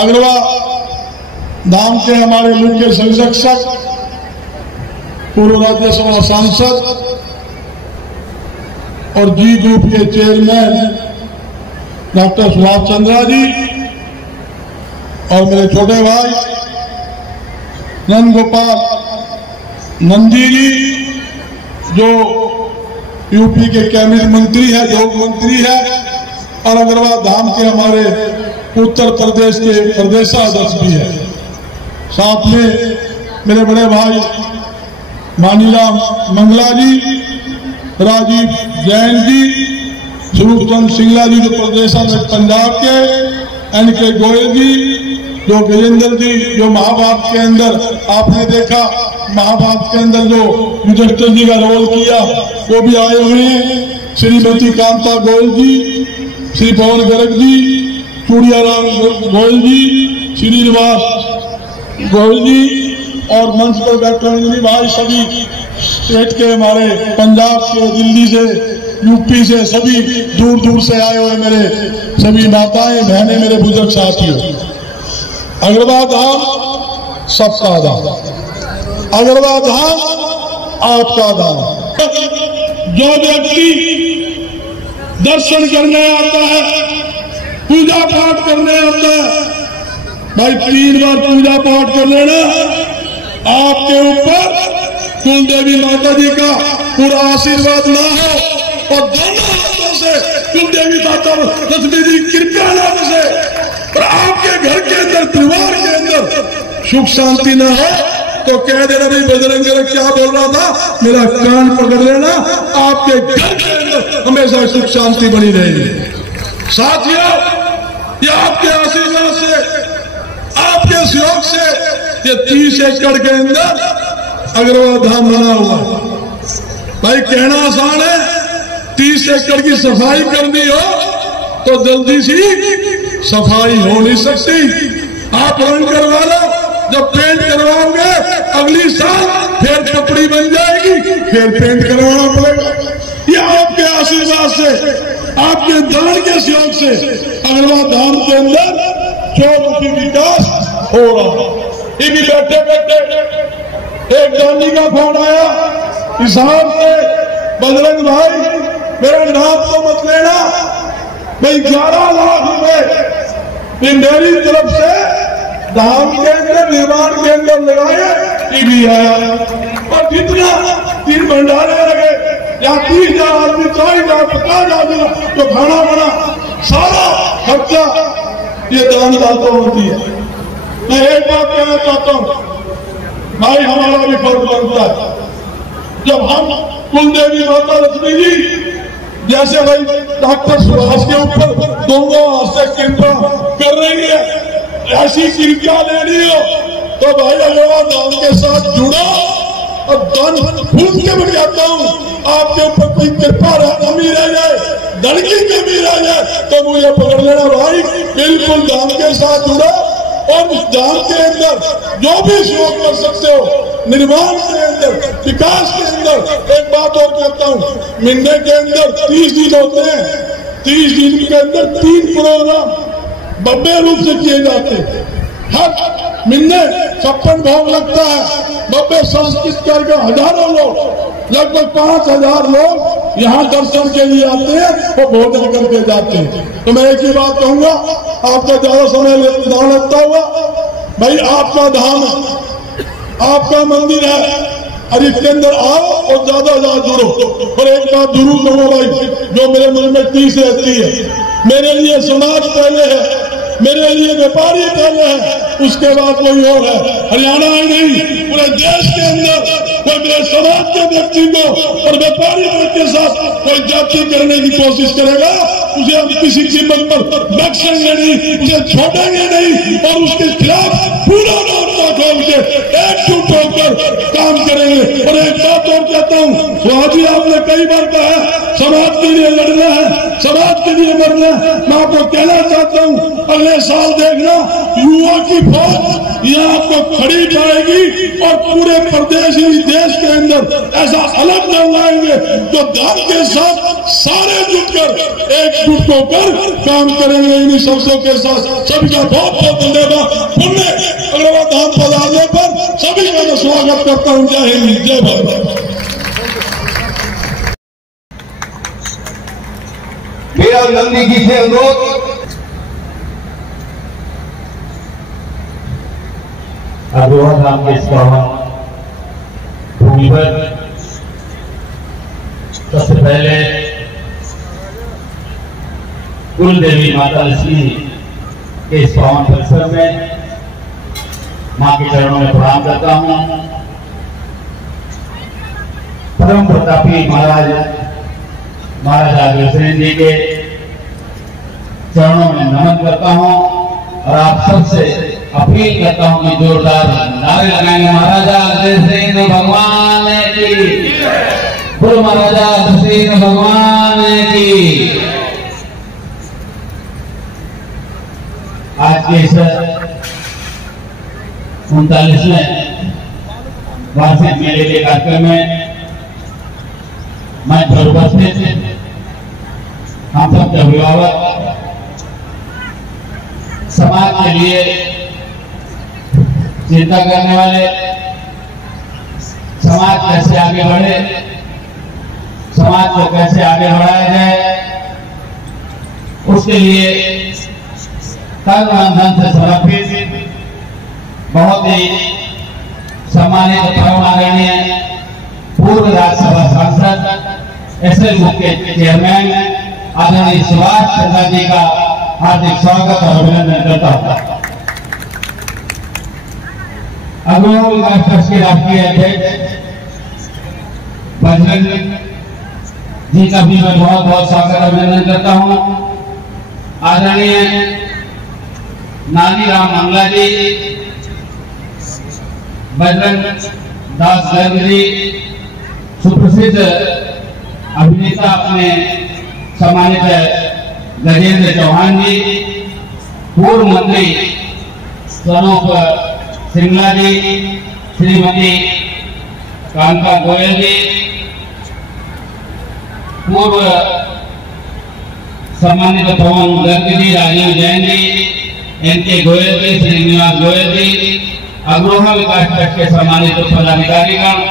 अगरवा धाम के हमारे मुख्य संरक्षक पूर्व राज्यसभा सांसद और जी ग्रुप के चेयरमैन डॉक्टर सुभाष चंद्रा जी और मेरे छोटे भाई नंद गोपाल नंदी जी जो यूपी के कैबिनेट मंत्री है, योग मंत्री है, और अग्रवाल धाम के हमारे उत्तर प्रदेश के प्रदेशाध्यक्ष भी है। साथ में मेरे बड़े भाई मानीराम मंगला जी, राजीव जैन जी, स्वरूप चंद सिंगला जी जो प्रदेशाध्यक्ष पंजाब के, एन.के. गोयल जी, जो गजेंद्र जी जो महाभारत के अंदर आपने देखा, महाभारत के अंदर जो युधिष्ठिर जी का रोल किया वो भी आए हुए हैं, श्रीमती कांता गोयल जी, श्री पवन गर्ग जी, चूड़ियाराम गोयल जी, श्रीनिवास गोयल जी और मंच पर डॉक्टर अंजलि भाई, सभी स्टेट के हमारे पंजाब से, दिल्ली से, यूपी से, सभी दूर दूर से आए हुए मेरे सभी माताएं बहनें, मेरे बुजुर्ग साथियों। अग्रवाल धाम सबका धाम, अग्रवाल धाम आपका धाम। जो व्यक्ति दर्शन करने आता है, पूजा पाठ करने आता है, भाई 3 बार पूजा पाठ कर लेना, आपके ऊपर कुल देवी माता जी का पूरा आशीर्वाद ना हो और दोनों हाथों से कुल देवी माता लक्ष्मी जी कृपया नाम से और आपके घर के अंदर, परिवार के अंदर सुख शांति न हो तो कह देना भाई बजरंग क्या बोल रहा था, मेरा कान पकड़ लेना, आपके घर के अंदर हमेशा सुख शांति बनी रहेगी। साथियों, ये आपके आशीर्वाद से, आपके सहयोग से ये 30 एकड़ के अंदर अग्रवाल धाम बना हुआ। भाई कहना आसान है, 30 एकड़ की सफाई करनी हो तो जल्दी सी सफाई हो नहीं सकती। आप रंग करवा लो, जब पेंट करवाओगे अगली साल फिर पपड़ी बन जाएगी, फिर पेंट करवाना पड़ेगा। ये आपके आशीर्वाद से, आपके दान के सहयोग से अग्रवाल धाम के अंदर चौमुखी विकास हो रहा है। ये भी बैठे बैठे एक दानी का फोन आया, किसान से, बजरंग भाई मेरा नाम तो मत लेना, भाई 11 लाख रुपए मेरी तरफ से धाम के अंदर, निर्माण के अंदर लगाए। ये भी आया और जितना 3 भंडारे लगे या 30,000 आदमी, 40,000, 50,000 तो खाना बना, सारा खर्चा ये दान दाता होती है। मैं एक बात कहना चाहता हूँ, भाई हमारा भी फर्ज बनता है। जब हम कुलदेवी माता लक्ष्मी जी जैसे भाई डॉक्टर सुभाष के ऊपर दोनों हाथ से कृपा कर रही है, ऐसी कृपा लेनी हो तो भाई अग्रवाल धाम के साथ जुड़ो और धन फूल के बढ़ जाता हूँ। आपके ऊपर कोई कृपा कमी रह जाए, धन की कमी रह जाए तो मुझे पकड़ लेना भाई, बिल्कुल धाम के साथ जुड़ो और उस धाम के अंदर जो भी सहयोग कर सकते हो, निर्माण के अंदर, विकास के अंदर। एक बात और कहता हूँ, महीने के अंदर 30 दिन होते हैं, 30 दिन के अंदर 3 प्रोग्राम बड़े रूप से किए जाते हैं। हर महीने 56 भोग लगता है, बब्बे संस्कृत कार्यक्रम, हजारों लोग, लगभग 5,000 लोग यहाँ दर्शन के लिए आते हैं और भोजन करके जाते हैं। तो मैं एक ही बात कहूंगा, आपका ज्यादा समय ना लगता हुआ, भाई आपका धाम है, आपका मंदिर है, और इसके अंदर आओ और ज्यादा जुड़ो। और एक बात जरूर कहूंगा भाई, जो मेरे मन में 30 रहती है, मेरे लिए समाज पहले है, मेरे लिए व्यापारी पहले है, उसके बाद कोई और है। हरियाणा ही नहीं, पूरे देश के अंदर कोई मेरे समाज के व्यक्ति को और व्यापारी वर्ग के साथ कोई जाति करने की कोशिश करेगा, उसे हम किसी कीमत पर बख्शेंगे नहीं, उसे छोड़ेंगे नहीं और उसके खिलाफ पूरा रास्ता खोल के एकजुट होकर काम करेंगे। और एक बात और कहता हूँ, स्वामी आपने कई बार कहा समाज के लिए लड़ना है, समाज के लिए मरना है। मैं आपको कहना चाहता हूँ, अगले साल देखना युवा की फौज यहाँ आपको खड़ी पाएगी और पूरे प्रदेश, इस देश के अंदर ऐसा अलग जमाएंगे जो धाम के साथ सारे जुटकर एकजुट होकर काम करेंगे। इन शब्दों के साथ सभी का बहुत बहुत धन्यवाद। पुण्य अग्रवाल धाम पधारने पर सभी का मैं स्वागत करता हूँ। जय हिंद, जय भारत। मेरा नंदी जी से अनुरोध, अग्रवाल धाम के इस भूमि पर सबसे पहले कुल देवी माता लक्ष्मी के इस पावन परिसर में मां के चरणों में प्रणाम करता हूं। परम प्रतापी महाराजा अग्रसेन जी के चरणों में नमन करता हूं और आप सबसे अपील करता हूं कि जोरदार नारे लगाएंगे। महाराजा अग्रसेन भगवान की, बोलो महाराजा अग्रसेन भगवान की। आज के इस 39वें वार्षिक मेले के कार्यक्रम में मंच पर उपस्थित हम सब के अभिभावक, समाज के लिए चिंता करने वाले, समाज कैसे आगे बढ़े, समाज को कैसे आगे बढ़ाया जाए, उसके लिए तन मन धन से समर्पित बहुत ही सम्मानित परम आदरणीय पूर्व राज्यसभा सांसद एसएल के चेयरमैन आदरणीय सुभाष चंद्रा जी का हार्दिक स्वागत और अभिनंदन करता हूं। अग्रवाल विकास ट्रस्ट के राष्ट्रीय अध्यक्ष बजरंग जी का भी मैं बहुत बहुत स्वागत अभिनंदन करता हूं। आदरणीय नानीराम मंगला जी, बजरंग दास गर्ग जी, सुप्रसिद्ध अभिनेता अपने सम्मानित गजेंद्र चौहान जी, पूर्व मंत्री स्वरूप सिंगला जी, श्रीमती कांता गोयल जी, पूर्व सम्मानित पवन गर्ग जी, राजीव जैन जी, एनके गोयल जी, श्रीनिवास गोयल जी, अग्रोहा विकास ट्रस्ट के सम्मानित पदाधिकारीगण,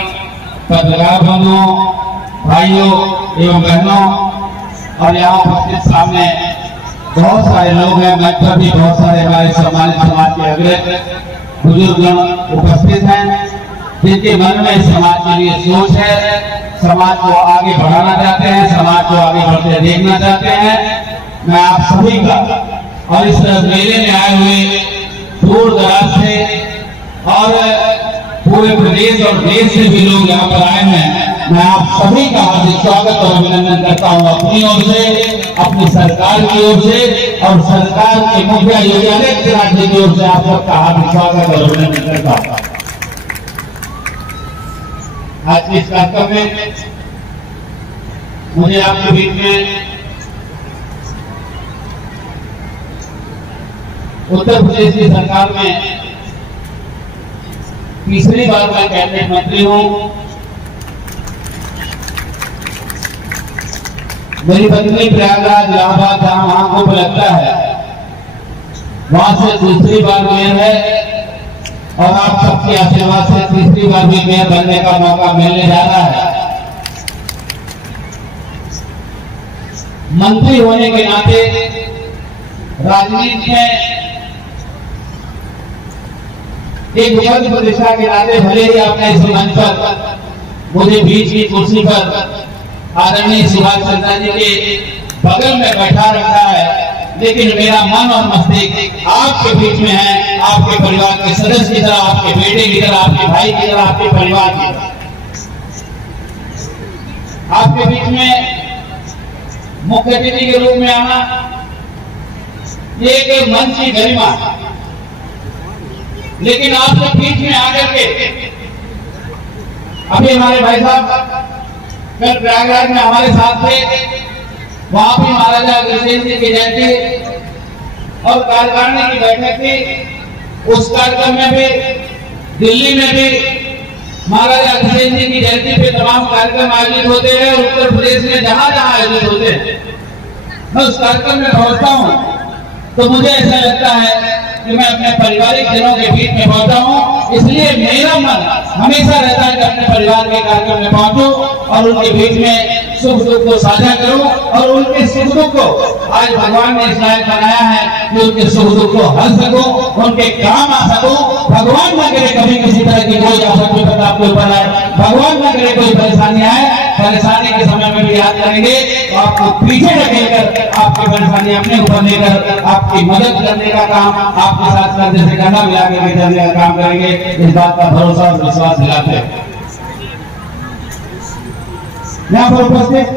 पत्रकार बंधुओं, भाइयों एवं बहनों और यहाँ उपस्थित सामने बहुत सारे लोग हैं, मंच पर भी बहुत सारे हमारे सम्मानित समाज के अग्रणी बुजुर्गगण उपस्थित हैं, जिनके मन में समाज के लिए सोच है, समाज को आगे बढ़ाना चाहते हैं, समाज को आगे बढ़ते देखना चाहते हैं। मैं आप सभी का और इस मेले में आए हुए दूर दराज से और पूरे प्रदेश और देश से भी लोग यहाँ पर आए हैं, मैं आप सभी का हार्दिक स्वागत और अभिनंदन करता हूँ अपनी ओर से, अपनी सरकार की ओर से और सरकार के मुखिया योगी आदित्यनाथ जी की ओर से आप सबका हार्दिक स्वागत और अभिनंदन करता हूँ। आज के इस कार्यक्रम में मुझे आपके बीच में उत्तर प्रदेश की सरकार में तीसरी बार मैं कैबिनेट मंत्री हूं। मेरी पत्नी प्रयागराज इलाहाबाद जहां वहां को लगता है, वहां से दूसरी बार मेयर है और आप सबके आशीर्वाद से तीसरी बार भी मेयर बनने का मौका मिलने जा रहा है। मंत्री होने के नाते राजनीति में एक बुजुर्ग प्रतिष्ठा के नाते भले ही आपने इस मंच पर मुझे बीच की कुर्सी पर आदरणीय सुभाष चंद्रा जी के बगल में बैठा रखा है, लेकिन मेरा मन और मस्तिष्क आपके बीच में है, आपके परिवार के सदस्य की तरह, आपके बेटे की तरह, आपके भाई की तरह, आपके परिवार की तरह। आपके बीच में मुख्य अतिथि के रूप में आना ये एक मंच की गरिमा, लेकिन आपके बीच में आकर के अभी हमारे भाई साहब कल प्रयागराज में हमारे साथ थे, वहां भी महाराजा अग्रसेन जी की जयंती और कार्यकारिणी की बैठक थी। उस कार्यक्रम में भी दिल्ली में भी महाराजा अग्रसेन जी की जयंती पे तमाम कार्यक्रम आयोजित होते हैं। उत्तर प्रदेश में जहां जहां आयोजित होते हैं मैं उस कार्यक्रम में पहुंचता हूं तो मुझे ऐसा लगता है कि मैं अपने पारिवारिक जनों के बीच में पहुंचा हूं। इसलिए मेरा मन हमेशा रहता है कि अपने परिवार के कार्यक्रम में पहुंचूं और उनके बीच में सुख दुख को साझा करूं और उनके सुख दुख को आज भगवान ने इस लायक बनाया है कि उनके सुख दुख को हल सकूं, उनके काम आ सकूं। भगवान न करे कभी किसी तरह की कोई आफत विपत आपके ऊपर आए, भगवान न करे कोई परेशानी आए, परेशानी के समय में भी याद करेंगे तो आपको पीछे ढकेलकर आपकी परेशानी अपने ऊपर लेकर आपकी मदद करने का काम, आपके साथ कंधे से कंधा मिला के चलने का काम करेंगे। इस बात का भरोसा और विश्वास दिलाते हैं। यहाँ पर उपस्थित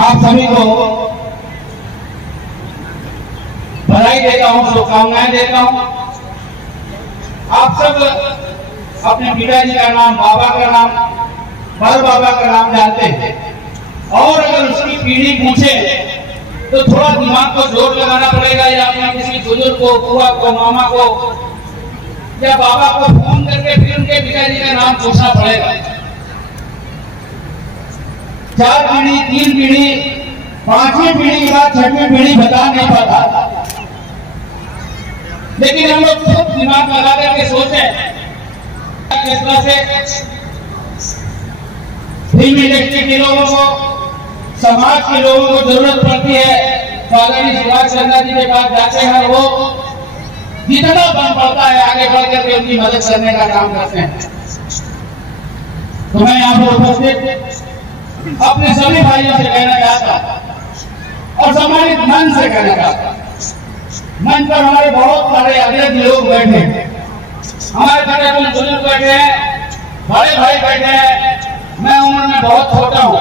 आप सभी को बधाई देता हूँ, शुभकामनाएं देता हूँ। आप सब अपने पिताजी का नाम, बाबा का नाम, बड़ बाबा का नाम जानते हैं और अगर उसकी पीढ़ी पूछे तो थोड़ा दिमाग को जोर लगाना पड़ेगा या अपने किसी बुजुर्ग को, बुआ को, मामा को या बाबा को फोन करके फिर उनके पिताजी का नाम पूछना पड़ेगा। 4 पीढ़ी, 3 पीढ़ी, 5वीं पीढ़ी के बाद 6वीं पीढ़ी बता नहीं पाता, लेकिन हम लोग खूब दिमाग लगा करके सोचे किस तरह से फिल्म इंडस्ट्री के लोगों को, समाज के लोगों को जरूरत पड़ती है तो आदरणीय सुभाष चंद्रा जी के पास जाते हैं, वो जितना बन पड़ता है आगे बढ़ करके उनकी मदद करने का काम करते हैं। तो मैं यहाँ पर उपस्थित अपने सभी भाइयों से कहना चाहता और सम्मानित मन से कहना चाहता, मंच पर हमारे बहुत सारे अग्रणी लोग बैठे हैं, हमारे बड़े बुजुर्ग बैठे हैं, बड़े भाई बैठे हैं। मैं उम्र में बहुत छोटा हूँ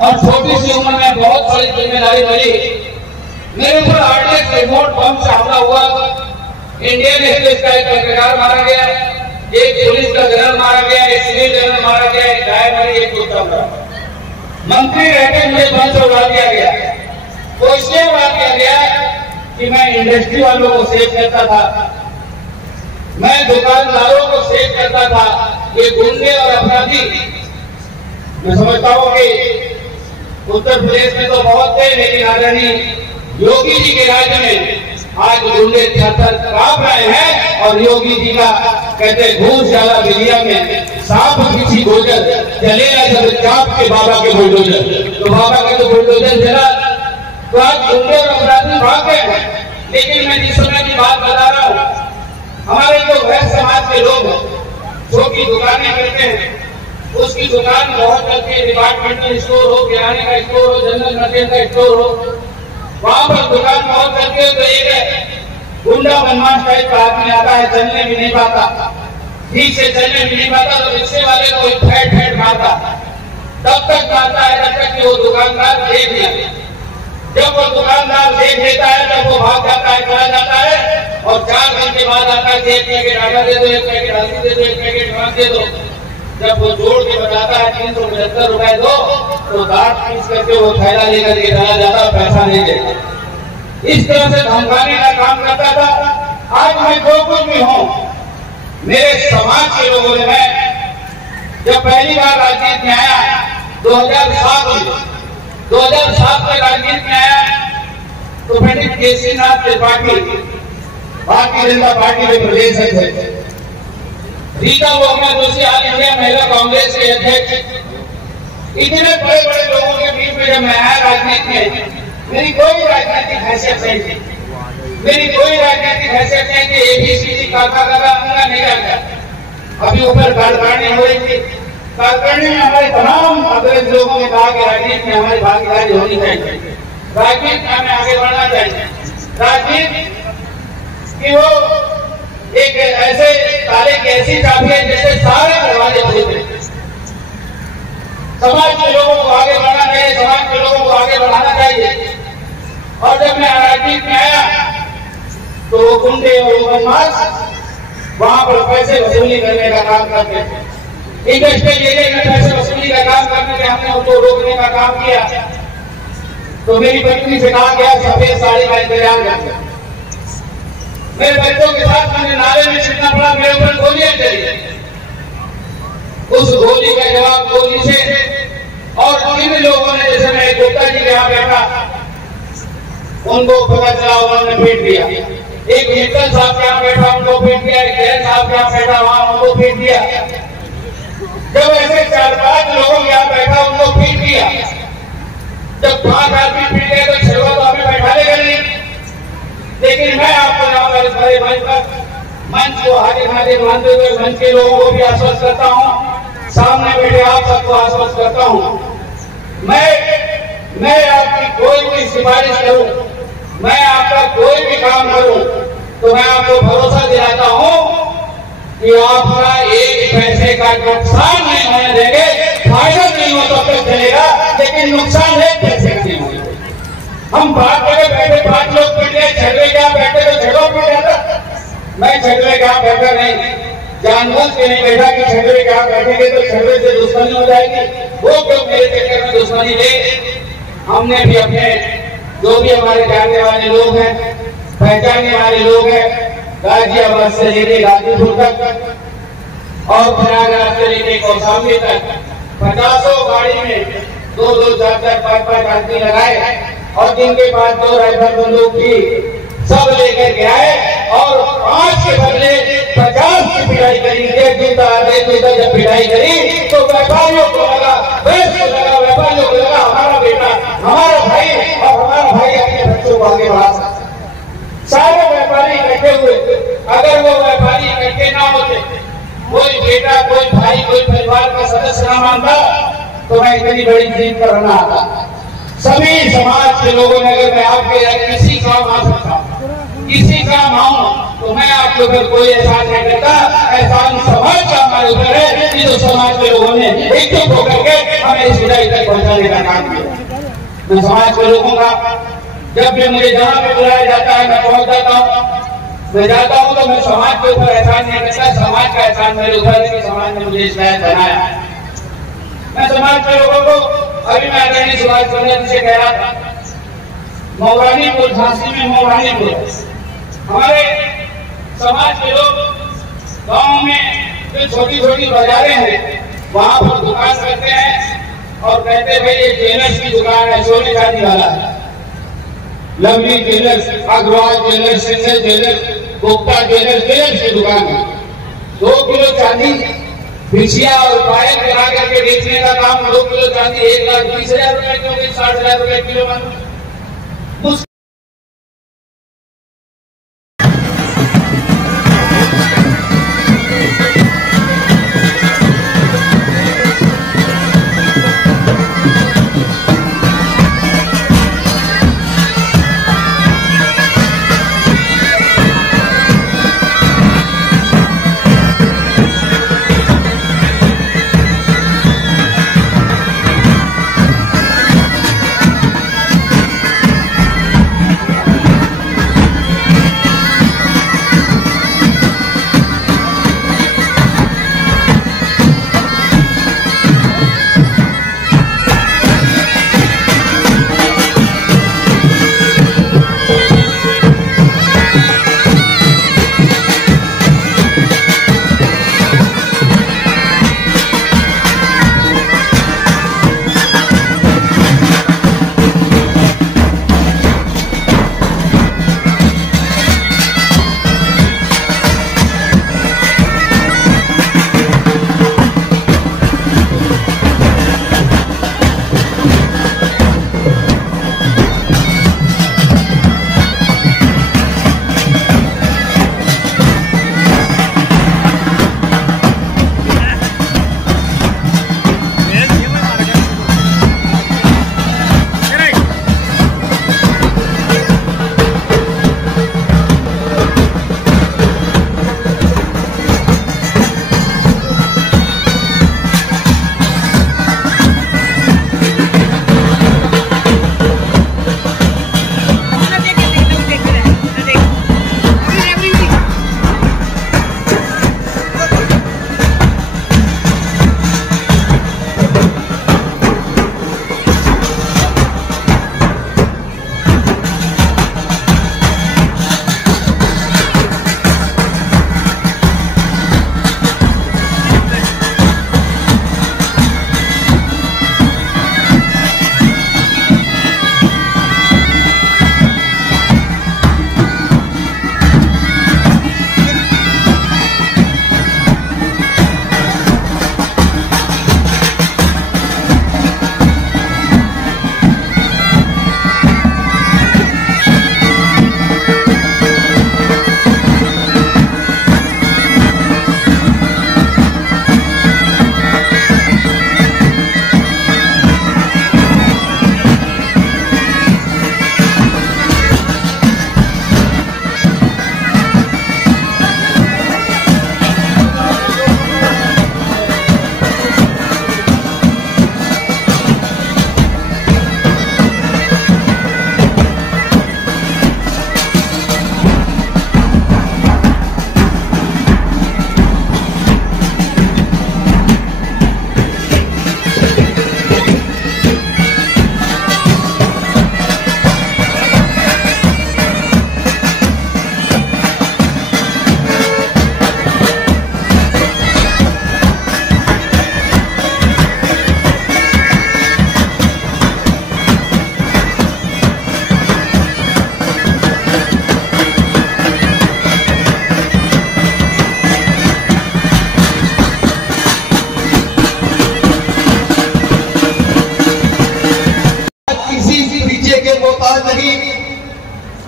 और छोटी सी उम्र में बहुत बड़ी जिम्मेदारी मिली। मेरे ऊपर आरडीएक्स रिमोट बम से हमला हुआ, इंडियन एक्सप्रेस का एक पत्रकार मारा गया, एक पुलिस का जनरल मारा गया, एक सिविल जनरल मारा गया, एक गाय मरी, एक कुत्ता मरा। मंत्री रहते मुझे बंद से उड़ा दिया गया। वो इसलिए उड़ा दिया गया कि मैं इंडस्ट्री वालों को सेव करता था, मैं दुकानदारों को सेव करता था। ये गुंडे और अपराधी, मैं समझता हूँ कि उत्तर प्रदेश में तो बहुत थे, लेकिन आदरणीय योगी जी के राज्य में आज गुंडे थर-थर कांप रहे हैं। और योगी जी का कहते घूसशाला विलिया में सांप पीछी गोजर चलेगा जब चाप के बाबा के बुलडोजर। तो बाबा का जो बुलडोजर चला तो आज गुंडे और अपराधी भाग गए। लेकिन मैं जिस समय की बात बता रहा हूँ, हमारे जो वैश्य समाज के लोग हैं, छोटी दुकानें करते हैं, उसकी दुकान बहुत चलती है, डिपार्टमेंटल स्टोर हो, किराने का स्टोर हो, जनरल मटेरियल का स्टोर हो, वहां पर दुकान बहुत चलती है। तो एक गुंडा बदमाश टाइप का आदमी आता है, चलने भी नहीं पाता, ठीक से चलने भी नहीं पाता, तो रिक्शे वाले को फैट फैट मारता, तब तक मारता है जब तक कि वो दुकानदार देख ले। जब वो दुकानदार देख लेता है तब वो भाग जाता है, चला जाता है और 4 दिन के बाद आता है, एक पैकेट आटा दे दो, एक पैकेट हल्दी दे दो, एक पैकेट नमक दे दो। जब वो जोड़ के बताता है 375 रुपए दो, तो दांत पीस करके वो थैला लेकर के चला जाता, पैसा नहीं देता। इस तरह से धमकाने का काम करता था। आज मैं जो कुछ भी हूँ, मेरे समाज के लोगों ने, मैं जब पहली बार राजनीति में आया 2007 में राजनीति में आया, तो पंडित केसरीनाथ त्रिपाठी भारतीय जनता पार्टी के प्रदेश अध्यक्ष, रीता बोगमा जोशी ऑल इंडिया महिला कांग्रेस के अध्यक्ष, इतने बड़े बड़े लोगों के बीच में जब मैं आया राजनीति में, मेरी कोई राजनीतिक हैसियत नहीं थी, मेरी कोई राजनीतिक हैसियत नहीं थी। एबीसीडी काका नहीं आता। अभी ऊपर कार्यकारिणी हो रही थी, कार्यकारिणी में हमारे तमाम अग्रज लोगों ने कहा कि राजनीति में हमारी भागीदारी होनी चाहिए, राजनीति में हमें आगे बढ़ना चाहिए। राजनीति कि वो एक ऐसे ताले की ऐसी चाबी है जिससे सारे दरवाजे खुलते हैं। समाज के लोगों को आगे बढ़ना चाहिए, समाज के लोगों को आगे बढ़ाना चाहिए। और जब मैं राजनीति में आया तो वो गुंडे और वो बदमाश वहां पर पैसे वसूली करने का काम करते थे, इंडस्ट्रियल एरिया में पैसे वसूली का काम करने के हमने उनको रोकने का काम किया। तो मेरी पत्नी से कहा गया सफेद साड़ी का इंतजाम करके, मेरे बच्चों के साथ मैंने नाले में छिड़कना पड़ा, मेरे ऊपर गोलियां चली। उस गोली का जवाब गोली से, और इन लोगों ने, जैसे मैं गुप्ता जी के यहाँ बैठा, उनको पता चला, उन्होंने पीट दिया। एक मित्तल साहब के यहाँ बैठा, उनको पीट दिया। एक जैन साहब के यहाँ बैठा, वहां उनको पीट दिया। जब ऐसे 4-5 लोगों के यहाँ बैठा, उनको पीट दिया। जब 5 आदमी पीट गए तो 6 तो हमें बैठा लेगा नहीं। लेकिन मैं आपको यहाँ पर बड़े मंच को आगे मानते हुए मंच के लोगों को भी आश्वस्त करता हूँ, सामने बैठे आप सबको आश्वस्त करता हूँ। मैं आपकी कोई भी सिफारिश करूं, मैं आपका कोई भी काम करूं, तो मैं आपको भरोसा दिलाता हूं कि आपका 1 पैसे का नुकसान नहीं होने देंगे। फायदा नहीं हो तब तक चलेगा, लेकिन नुकसान 1 पैसे का नहीं होगा। हम बात जगह बैठे 5 लोग पीट गए, झगड़े क्या बैठे तो झगड़ा पीट जाता। मैं झगड़े क्या बैठा नहीं, जानबूझ के नहीं बैठा कि झगड़े क्या बैठेंगे तो झगड़े से दुश्मनी हो जाएगी। वो क्यों मेरे चक्कर में दुश्मनी ले। हमने भी अपने जो भी हमारे जानने वाले लोग हैं, पहचानने वाले लोग हैं, गाजियाबाद से लेके गाजीपुर तक और प्रयागराज से लेके कौशाम्बी तक 50 गाड़ी में 2-2, 4-4, 5-5 आदमी लगाए और जिनके पास 2 राइफल बंदूक थी सब लेकर के आए और 5 के बदले 50 की पिटाई करी। एक जूता जब पिटाई करी तो व्यापारियों को लगा, व्यापारियों को लगा हमारा बेटा, हमारा भाई और हमारा भाई अपने बच्चों को आगे बढ़ा सकता। सारे व्यापारी इकट्ठे हुए। अगर वो व्यापारी इकट्ठे ना होते, कोई बेटा, कोई भाई, कोई परिवार का सदस्य ना मानता, तो मैं इतनी बड़ी जीत पर रहना आता। सभी समाज के लोगों ने, अगर मैं आपके किसी काम आ सकता, किसी काम आऊं तो मैं आपके ऊपर कोई एहसान नहीं करता, एहसान समाज का हमारे ऊपर है कि जो समाज के लोगों ने एकजुट होकर के हमें इस विदाई तक पहुंचाने का काम किया। मैं समाज के लोगों का जब भी मुझे जहां पे बुलाया जाता है मैं पहुंच जाता हूँ, मैं जाता हूँ तो मैं समाज के ऊपर एहसान नहीं करता, समाज का एहसान मेरे ऊपर है कि समाज ने मुझे इस लायक बनाया। मैं समाज के लोगों को अभी मैं आदरणीय सुभाष चंद्र जी से कह रहा था, मौरानीपुर, झांसी में मौरानीपुर, हमारे समाज के लोग गांव में जो छोटी छोटी बाजारें हैं वहां पर दुकान करते हैं और कहते हैं भाई ये ज्वेलर्स की दुकान है, सोने चांदी वाला है, lovely jewellers, Agarwal jewellers, Singhal jewellers, Gupta jewellers, jewellers की दुकान है। 2 किलो चांदी बिछिया और पायल बना करके बेचने का काम, 2 किलो चांदी 1,20,000 रुपए की, 60,000 रुपए किलो में।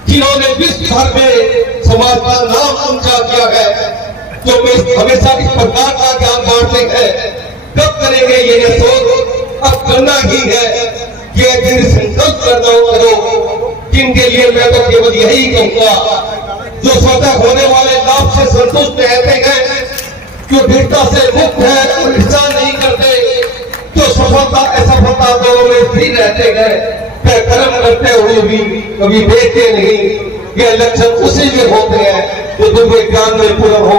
जिन्होंने विश्व भर में समाज का नाम ऊंचा किया है, जो हमेशा इस प्रकार का ज्ञान बांटते हैं। कब करेंगे ये सोच, अब करना ही है। ये दिन संकल्प करो, जिनके लिए मैं तो केवल यही कहूंगा जो स्वतः होने वाले लाभ से संतुष्ट रहते हैं, जो दृढ़ता से मुक्त है और हिस्सा नहीं करते, जो सफलता असफलता दोनों में स्थिर रहते हैं, फिर कर्म करते हुए भी कभी देखते नहीं। ये लक्षण उसी में होते हैं जो दिव्य ज्ञान में पूर्ण हो।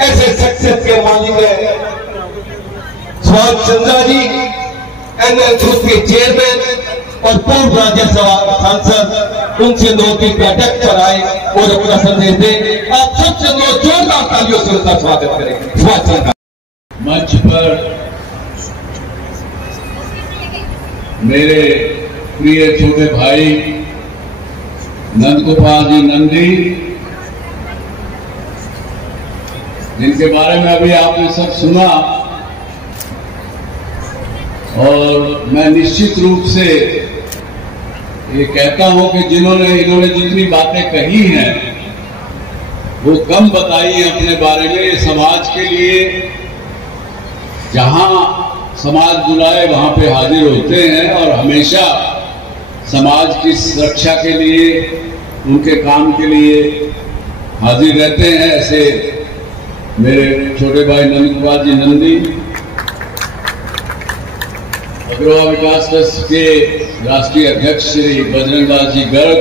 ऐसे सक्सेस के मालिक है सुभाष चंद्रा जी, एनएल ग्रुप के चेयरमैन और पूर्व राज्यसभा सांसद। उनसे लोगों की बैठक पर आए और अपना संदेश दें। आप सबसे लोग जोरदार तालियों से उनका स्वागत करें। सुभाष चंद्रा मंच पर मेरे प्रिय छोटे भाई नंदगोपाल जी नंदी, जिनके बारे में अभी आपने सब सुना, और मैं निश्चित रूप से ये कहता हूं कि इन्होंने जितनी बातें कही हैं वो कम बताई है अपने बारे में। समाज के लिए जहां समाज बुलाए वहां पे हाजिर होते हैं और हमेशा समाज की सुरक्षा के लिए, उनके काम के लिए हाजिर रहते हैं। ऐसे मेरे छोटे भाई नंदगोपाल जी नंदी, अग्रवाल विकास ट्रस्ट के राष्ट्रीय अध्यक्ष श्री बजरंग दास जी गर्ग,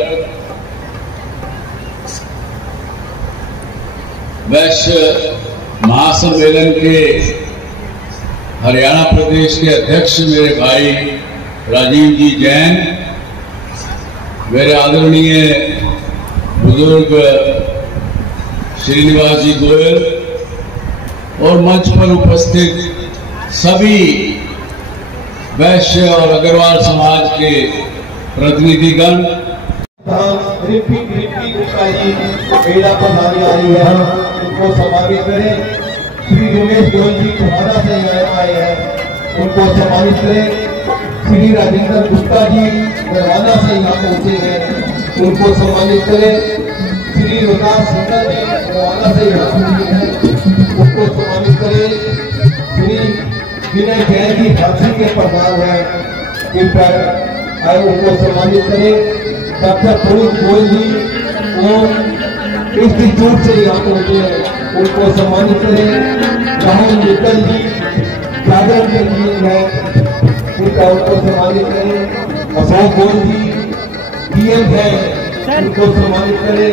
वैश्य महासम्मेलन के हरियाणा प्रदेश के अध्यक्ष मेरे भाई राजीव जी जैन, मेरे आदरणीय बुजुर्ग श्रीनिवास जी गोयल और मंच पर उपस्थित सभी वैश्य और अग्रवाल समाज के प्रतिनिधिगण। मेला पधारी आई है, उनको सम्मानित करें। श्री रमेश गोयल जी तुम्हारा से आए हैं, उनको सम्मानित करें। श्री राजेंद्र गुप्ता जी दरवाजा से यहाँ पहुंचे हैं, उनको सम्मानित करें। श्री विकास सिंह जी दरवाजा से यहाँ पहुंचे हैं, उनको सम्मानित करें। श्री विनय जैन जी झांसी के प्रधान हैं, उनको सम्मानित करें। डॉक्टर पुनीत गोयल जी वो इंस्टीट्यूट से यहाँ पहुंचे हैं, उनको सम्मानित करें। राहुल मित्तल जी जागरण के लिए हैं, उनको सम्मानित करें। अशोक गोयल जी डीएम हैं, उनको सम्मानित करें।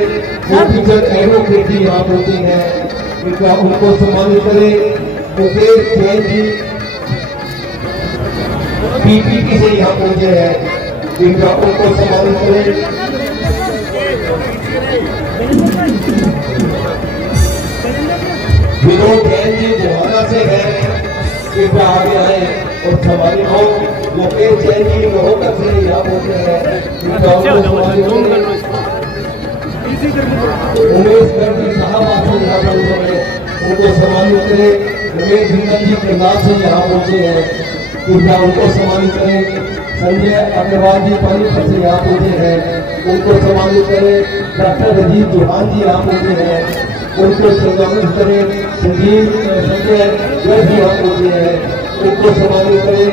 गोपीचंद एडवोकेट जी यहाँ पहुंचे हैं, उनको सम्मानित करें। मुकेश जैन जी पीपीटी से यहाँ पहुंचे हैं, उनको सम्मानित करें। विनोद जैन जी गोहाना से हैं, कृपया आगे आए और सम्मानित हो। मुकेश जैन जी रोहतक से यहाँ पहुंचे हैं, उमेश गर्ग साहब आपसे यहाँ पहुंचे हैं, उनको सम्मानित करें। रमेश भिंगल जी प्रहलाद से यहाँ पहुंचे हैं, कृपया उनको सम्मानित करें। संजय अग्रवाल जी पानीपत से यहाँ पहुंचे हैं, उनको सम्मानित करें। डॉक्टर राजीव चौहान जी यहाँ पहुंचे हैं, उनको सम्मानित करें। संजय गर्ग यहाँ पहुंचे हैं, उनको सम्मानित करें।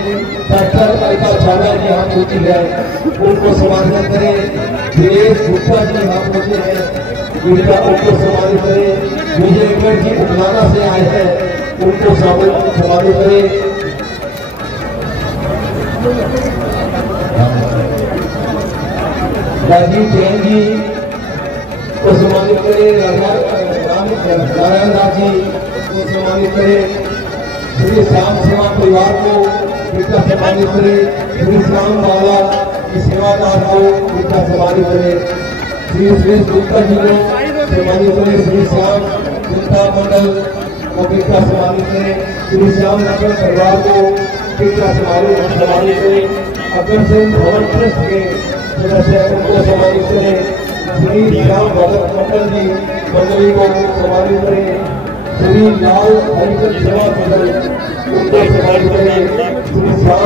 डॉक्टर अलका चावला जी यहाँ पहुंची है, उनको सम्मानित करें। दिनेश गुप्ता जी यहाँ पहुंचे हैं, उनको सम्मानित करें। विजय गर्ग जी उमलाना से आए हैं, उनको सम्मानित करें। राजीव जैन जी को सम्मानित करें। नारायण दास जी को सम्मानित करें। श्री श्याम सेवा परिवार को कृपया सम्मानित करें। श्री श्याम बाला की सेवादार को कृपया सम्मानित करें। श्री सुरेश गुप्ता जी को सम्मानित करें। श्री श्याम चिंता मंडल को कृपया सम्मानित करें। श्री श्याम नगर परिवार को कृपया सम्मानित करें। अग्रसेन भवन ट्रस्ट के सदस्य उनको सम्मानित करें। श्री श्याम भगत मंडल जी मंडली को सम्मानित करें। श्री लाल हरिचंद सेवा मंडल उनको सम्मानित करें। श्री श्याम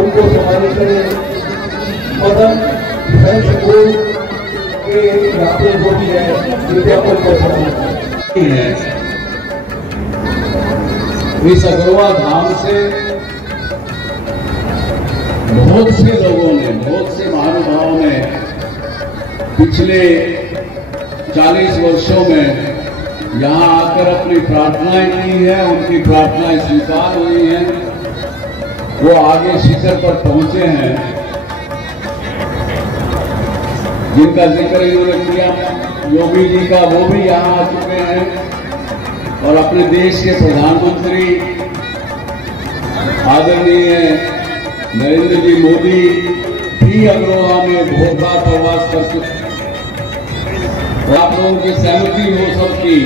उनको सम्मानित करें। मदन डिफेंस स्कूल के यहाँ पे जो भी है कृपया उनको सम्मानित करें। इस अग्रवाल धाम से बहुत से लोगों ने, बहुत से महानुभावों ने पिछले 40 वर्षों में यहाँ आकर अपनी प्रार्थनाएं की है, उनकी प्रार्थनाएं स्वीकार हुई हैं, वो आगे शिखर पर पहुंचे हैं, जिनका जिक्र इन्होंने किया योगी जी का, वो भी यहाँ आ चुके हैं और अपने देश के प्रधानमंत्री आदरणीय नरेंद्र जी मोदी भी अमरोहा में बहुत बार प्रवास कर चुके हैं। आप लोगों की सहमति हो सबकी,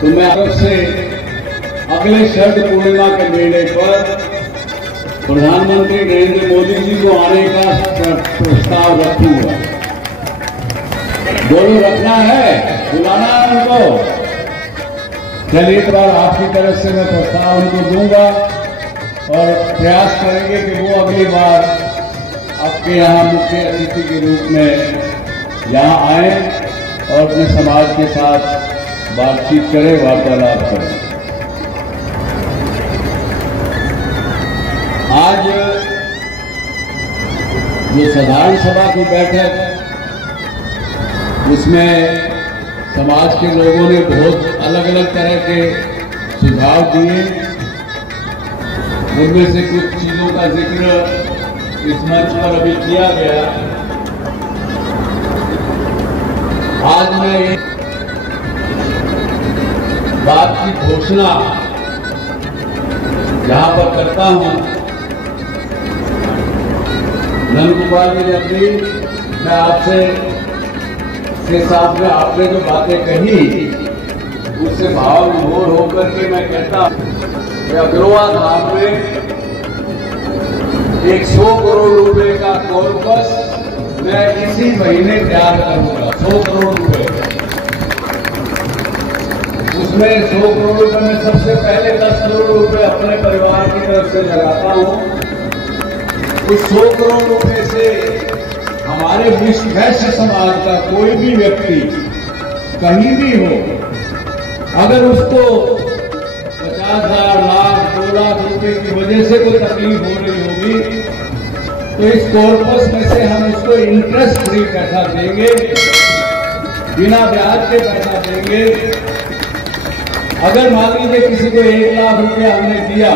तो मैं आपसे अगले शरद पूर्णिमा के मेले पर प्रधानमंत्री नरेंद्र मोदी जी को आने का प्रस्ताव रखूंगा। बोलो, रखना है, बुलाना है उनको। चलिए, एक बार आपकी तरफ से मैं प्रस्ताव उनको दूंगा और प्रयास करेंगे कि वो अगली बार आपके यहाँ मुख्य अतिथि के रूप में यहाँ आए और अपने समाज के साथ बातचीत करें, वार्तालाप करें। आज जो साधारण सभा की बैठक, उसमें समाज के लोगों ने बहुत अलग अलग तरह के सुझाव दिए। उनमें से कुछ चीजों का जिक्र इस मंच पर अभी किया गया। आज मैं एक बात की घोषणा यहां पर करता हूं। नंदगोपाल जी, जब भी मैं आपसे के सामने आपने जो बातें कही, उससे भाव विभोर होकर के मैं कहता हूं कि अग्रवा धाम में 100 करोड़ रुपए का कॉर्पस मैं इसी महीने तैयार करूंगा। 100 करोड़ रुपए, उसमें 100 करोड़ रुपए में सबसे पहले 10 करोड़ रुपए अपने परिवार की तरफ से लगाता हूं। उस 100 करोड़ रुपए से हमारे वैश्य समाज का कोई भी व्यक्ति कहीं भी हो, अगर उसको 50,000, लाख, 2 लाख रुपए की वजह से कोई तकलीफ हो रही होगी, तो इस कॉर्पस में से हम उसको इंटरेस्ट फ्री पैसा देंगे, बिना ब्याज के पैसा देंगे। अगर मान लीजिए किसी को 1 लाख रुपया हमने दिया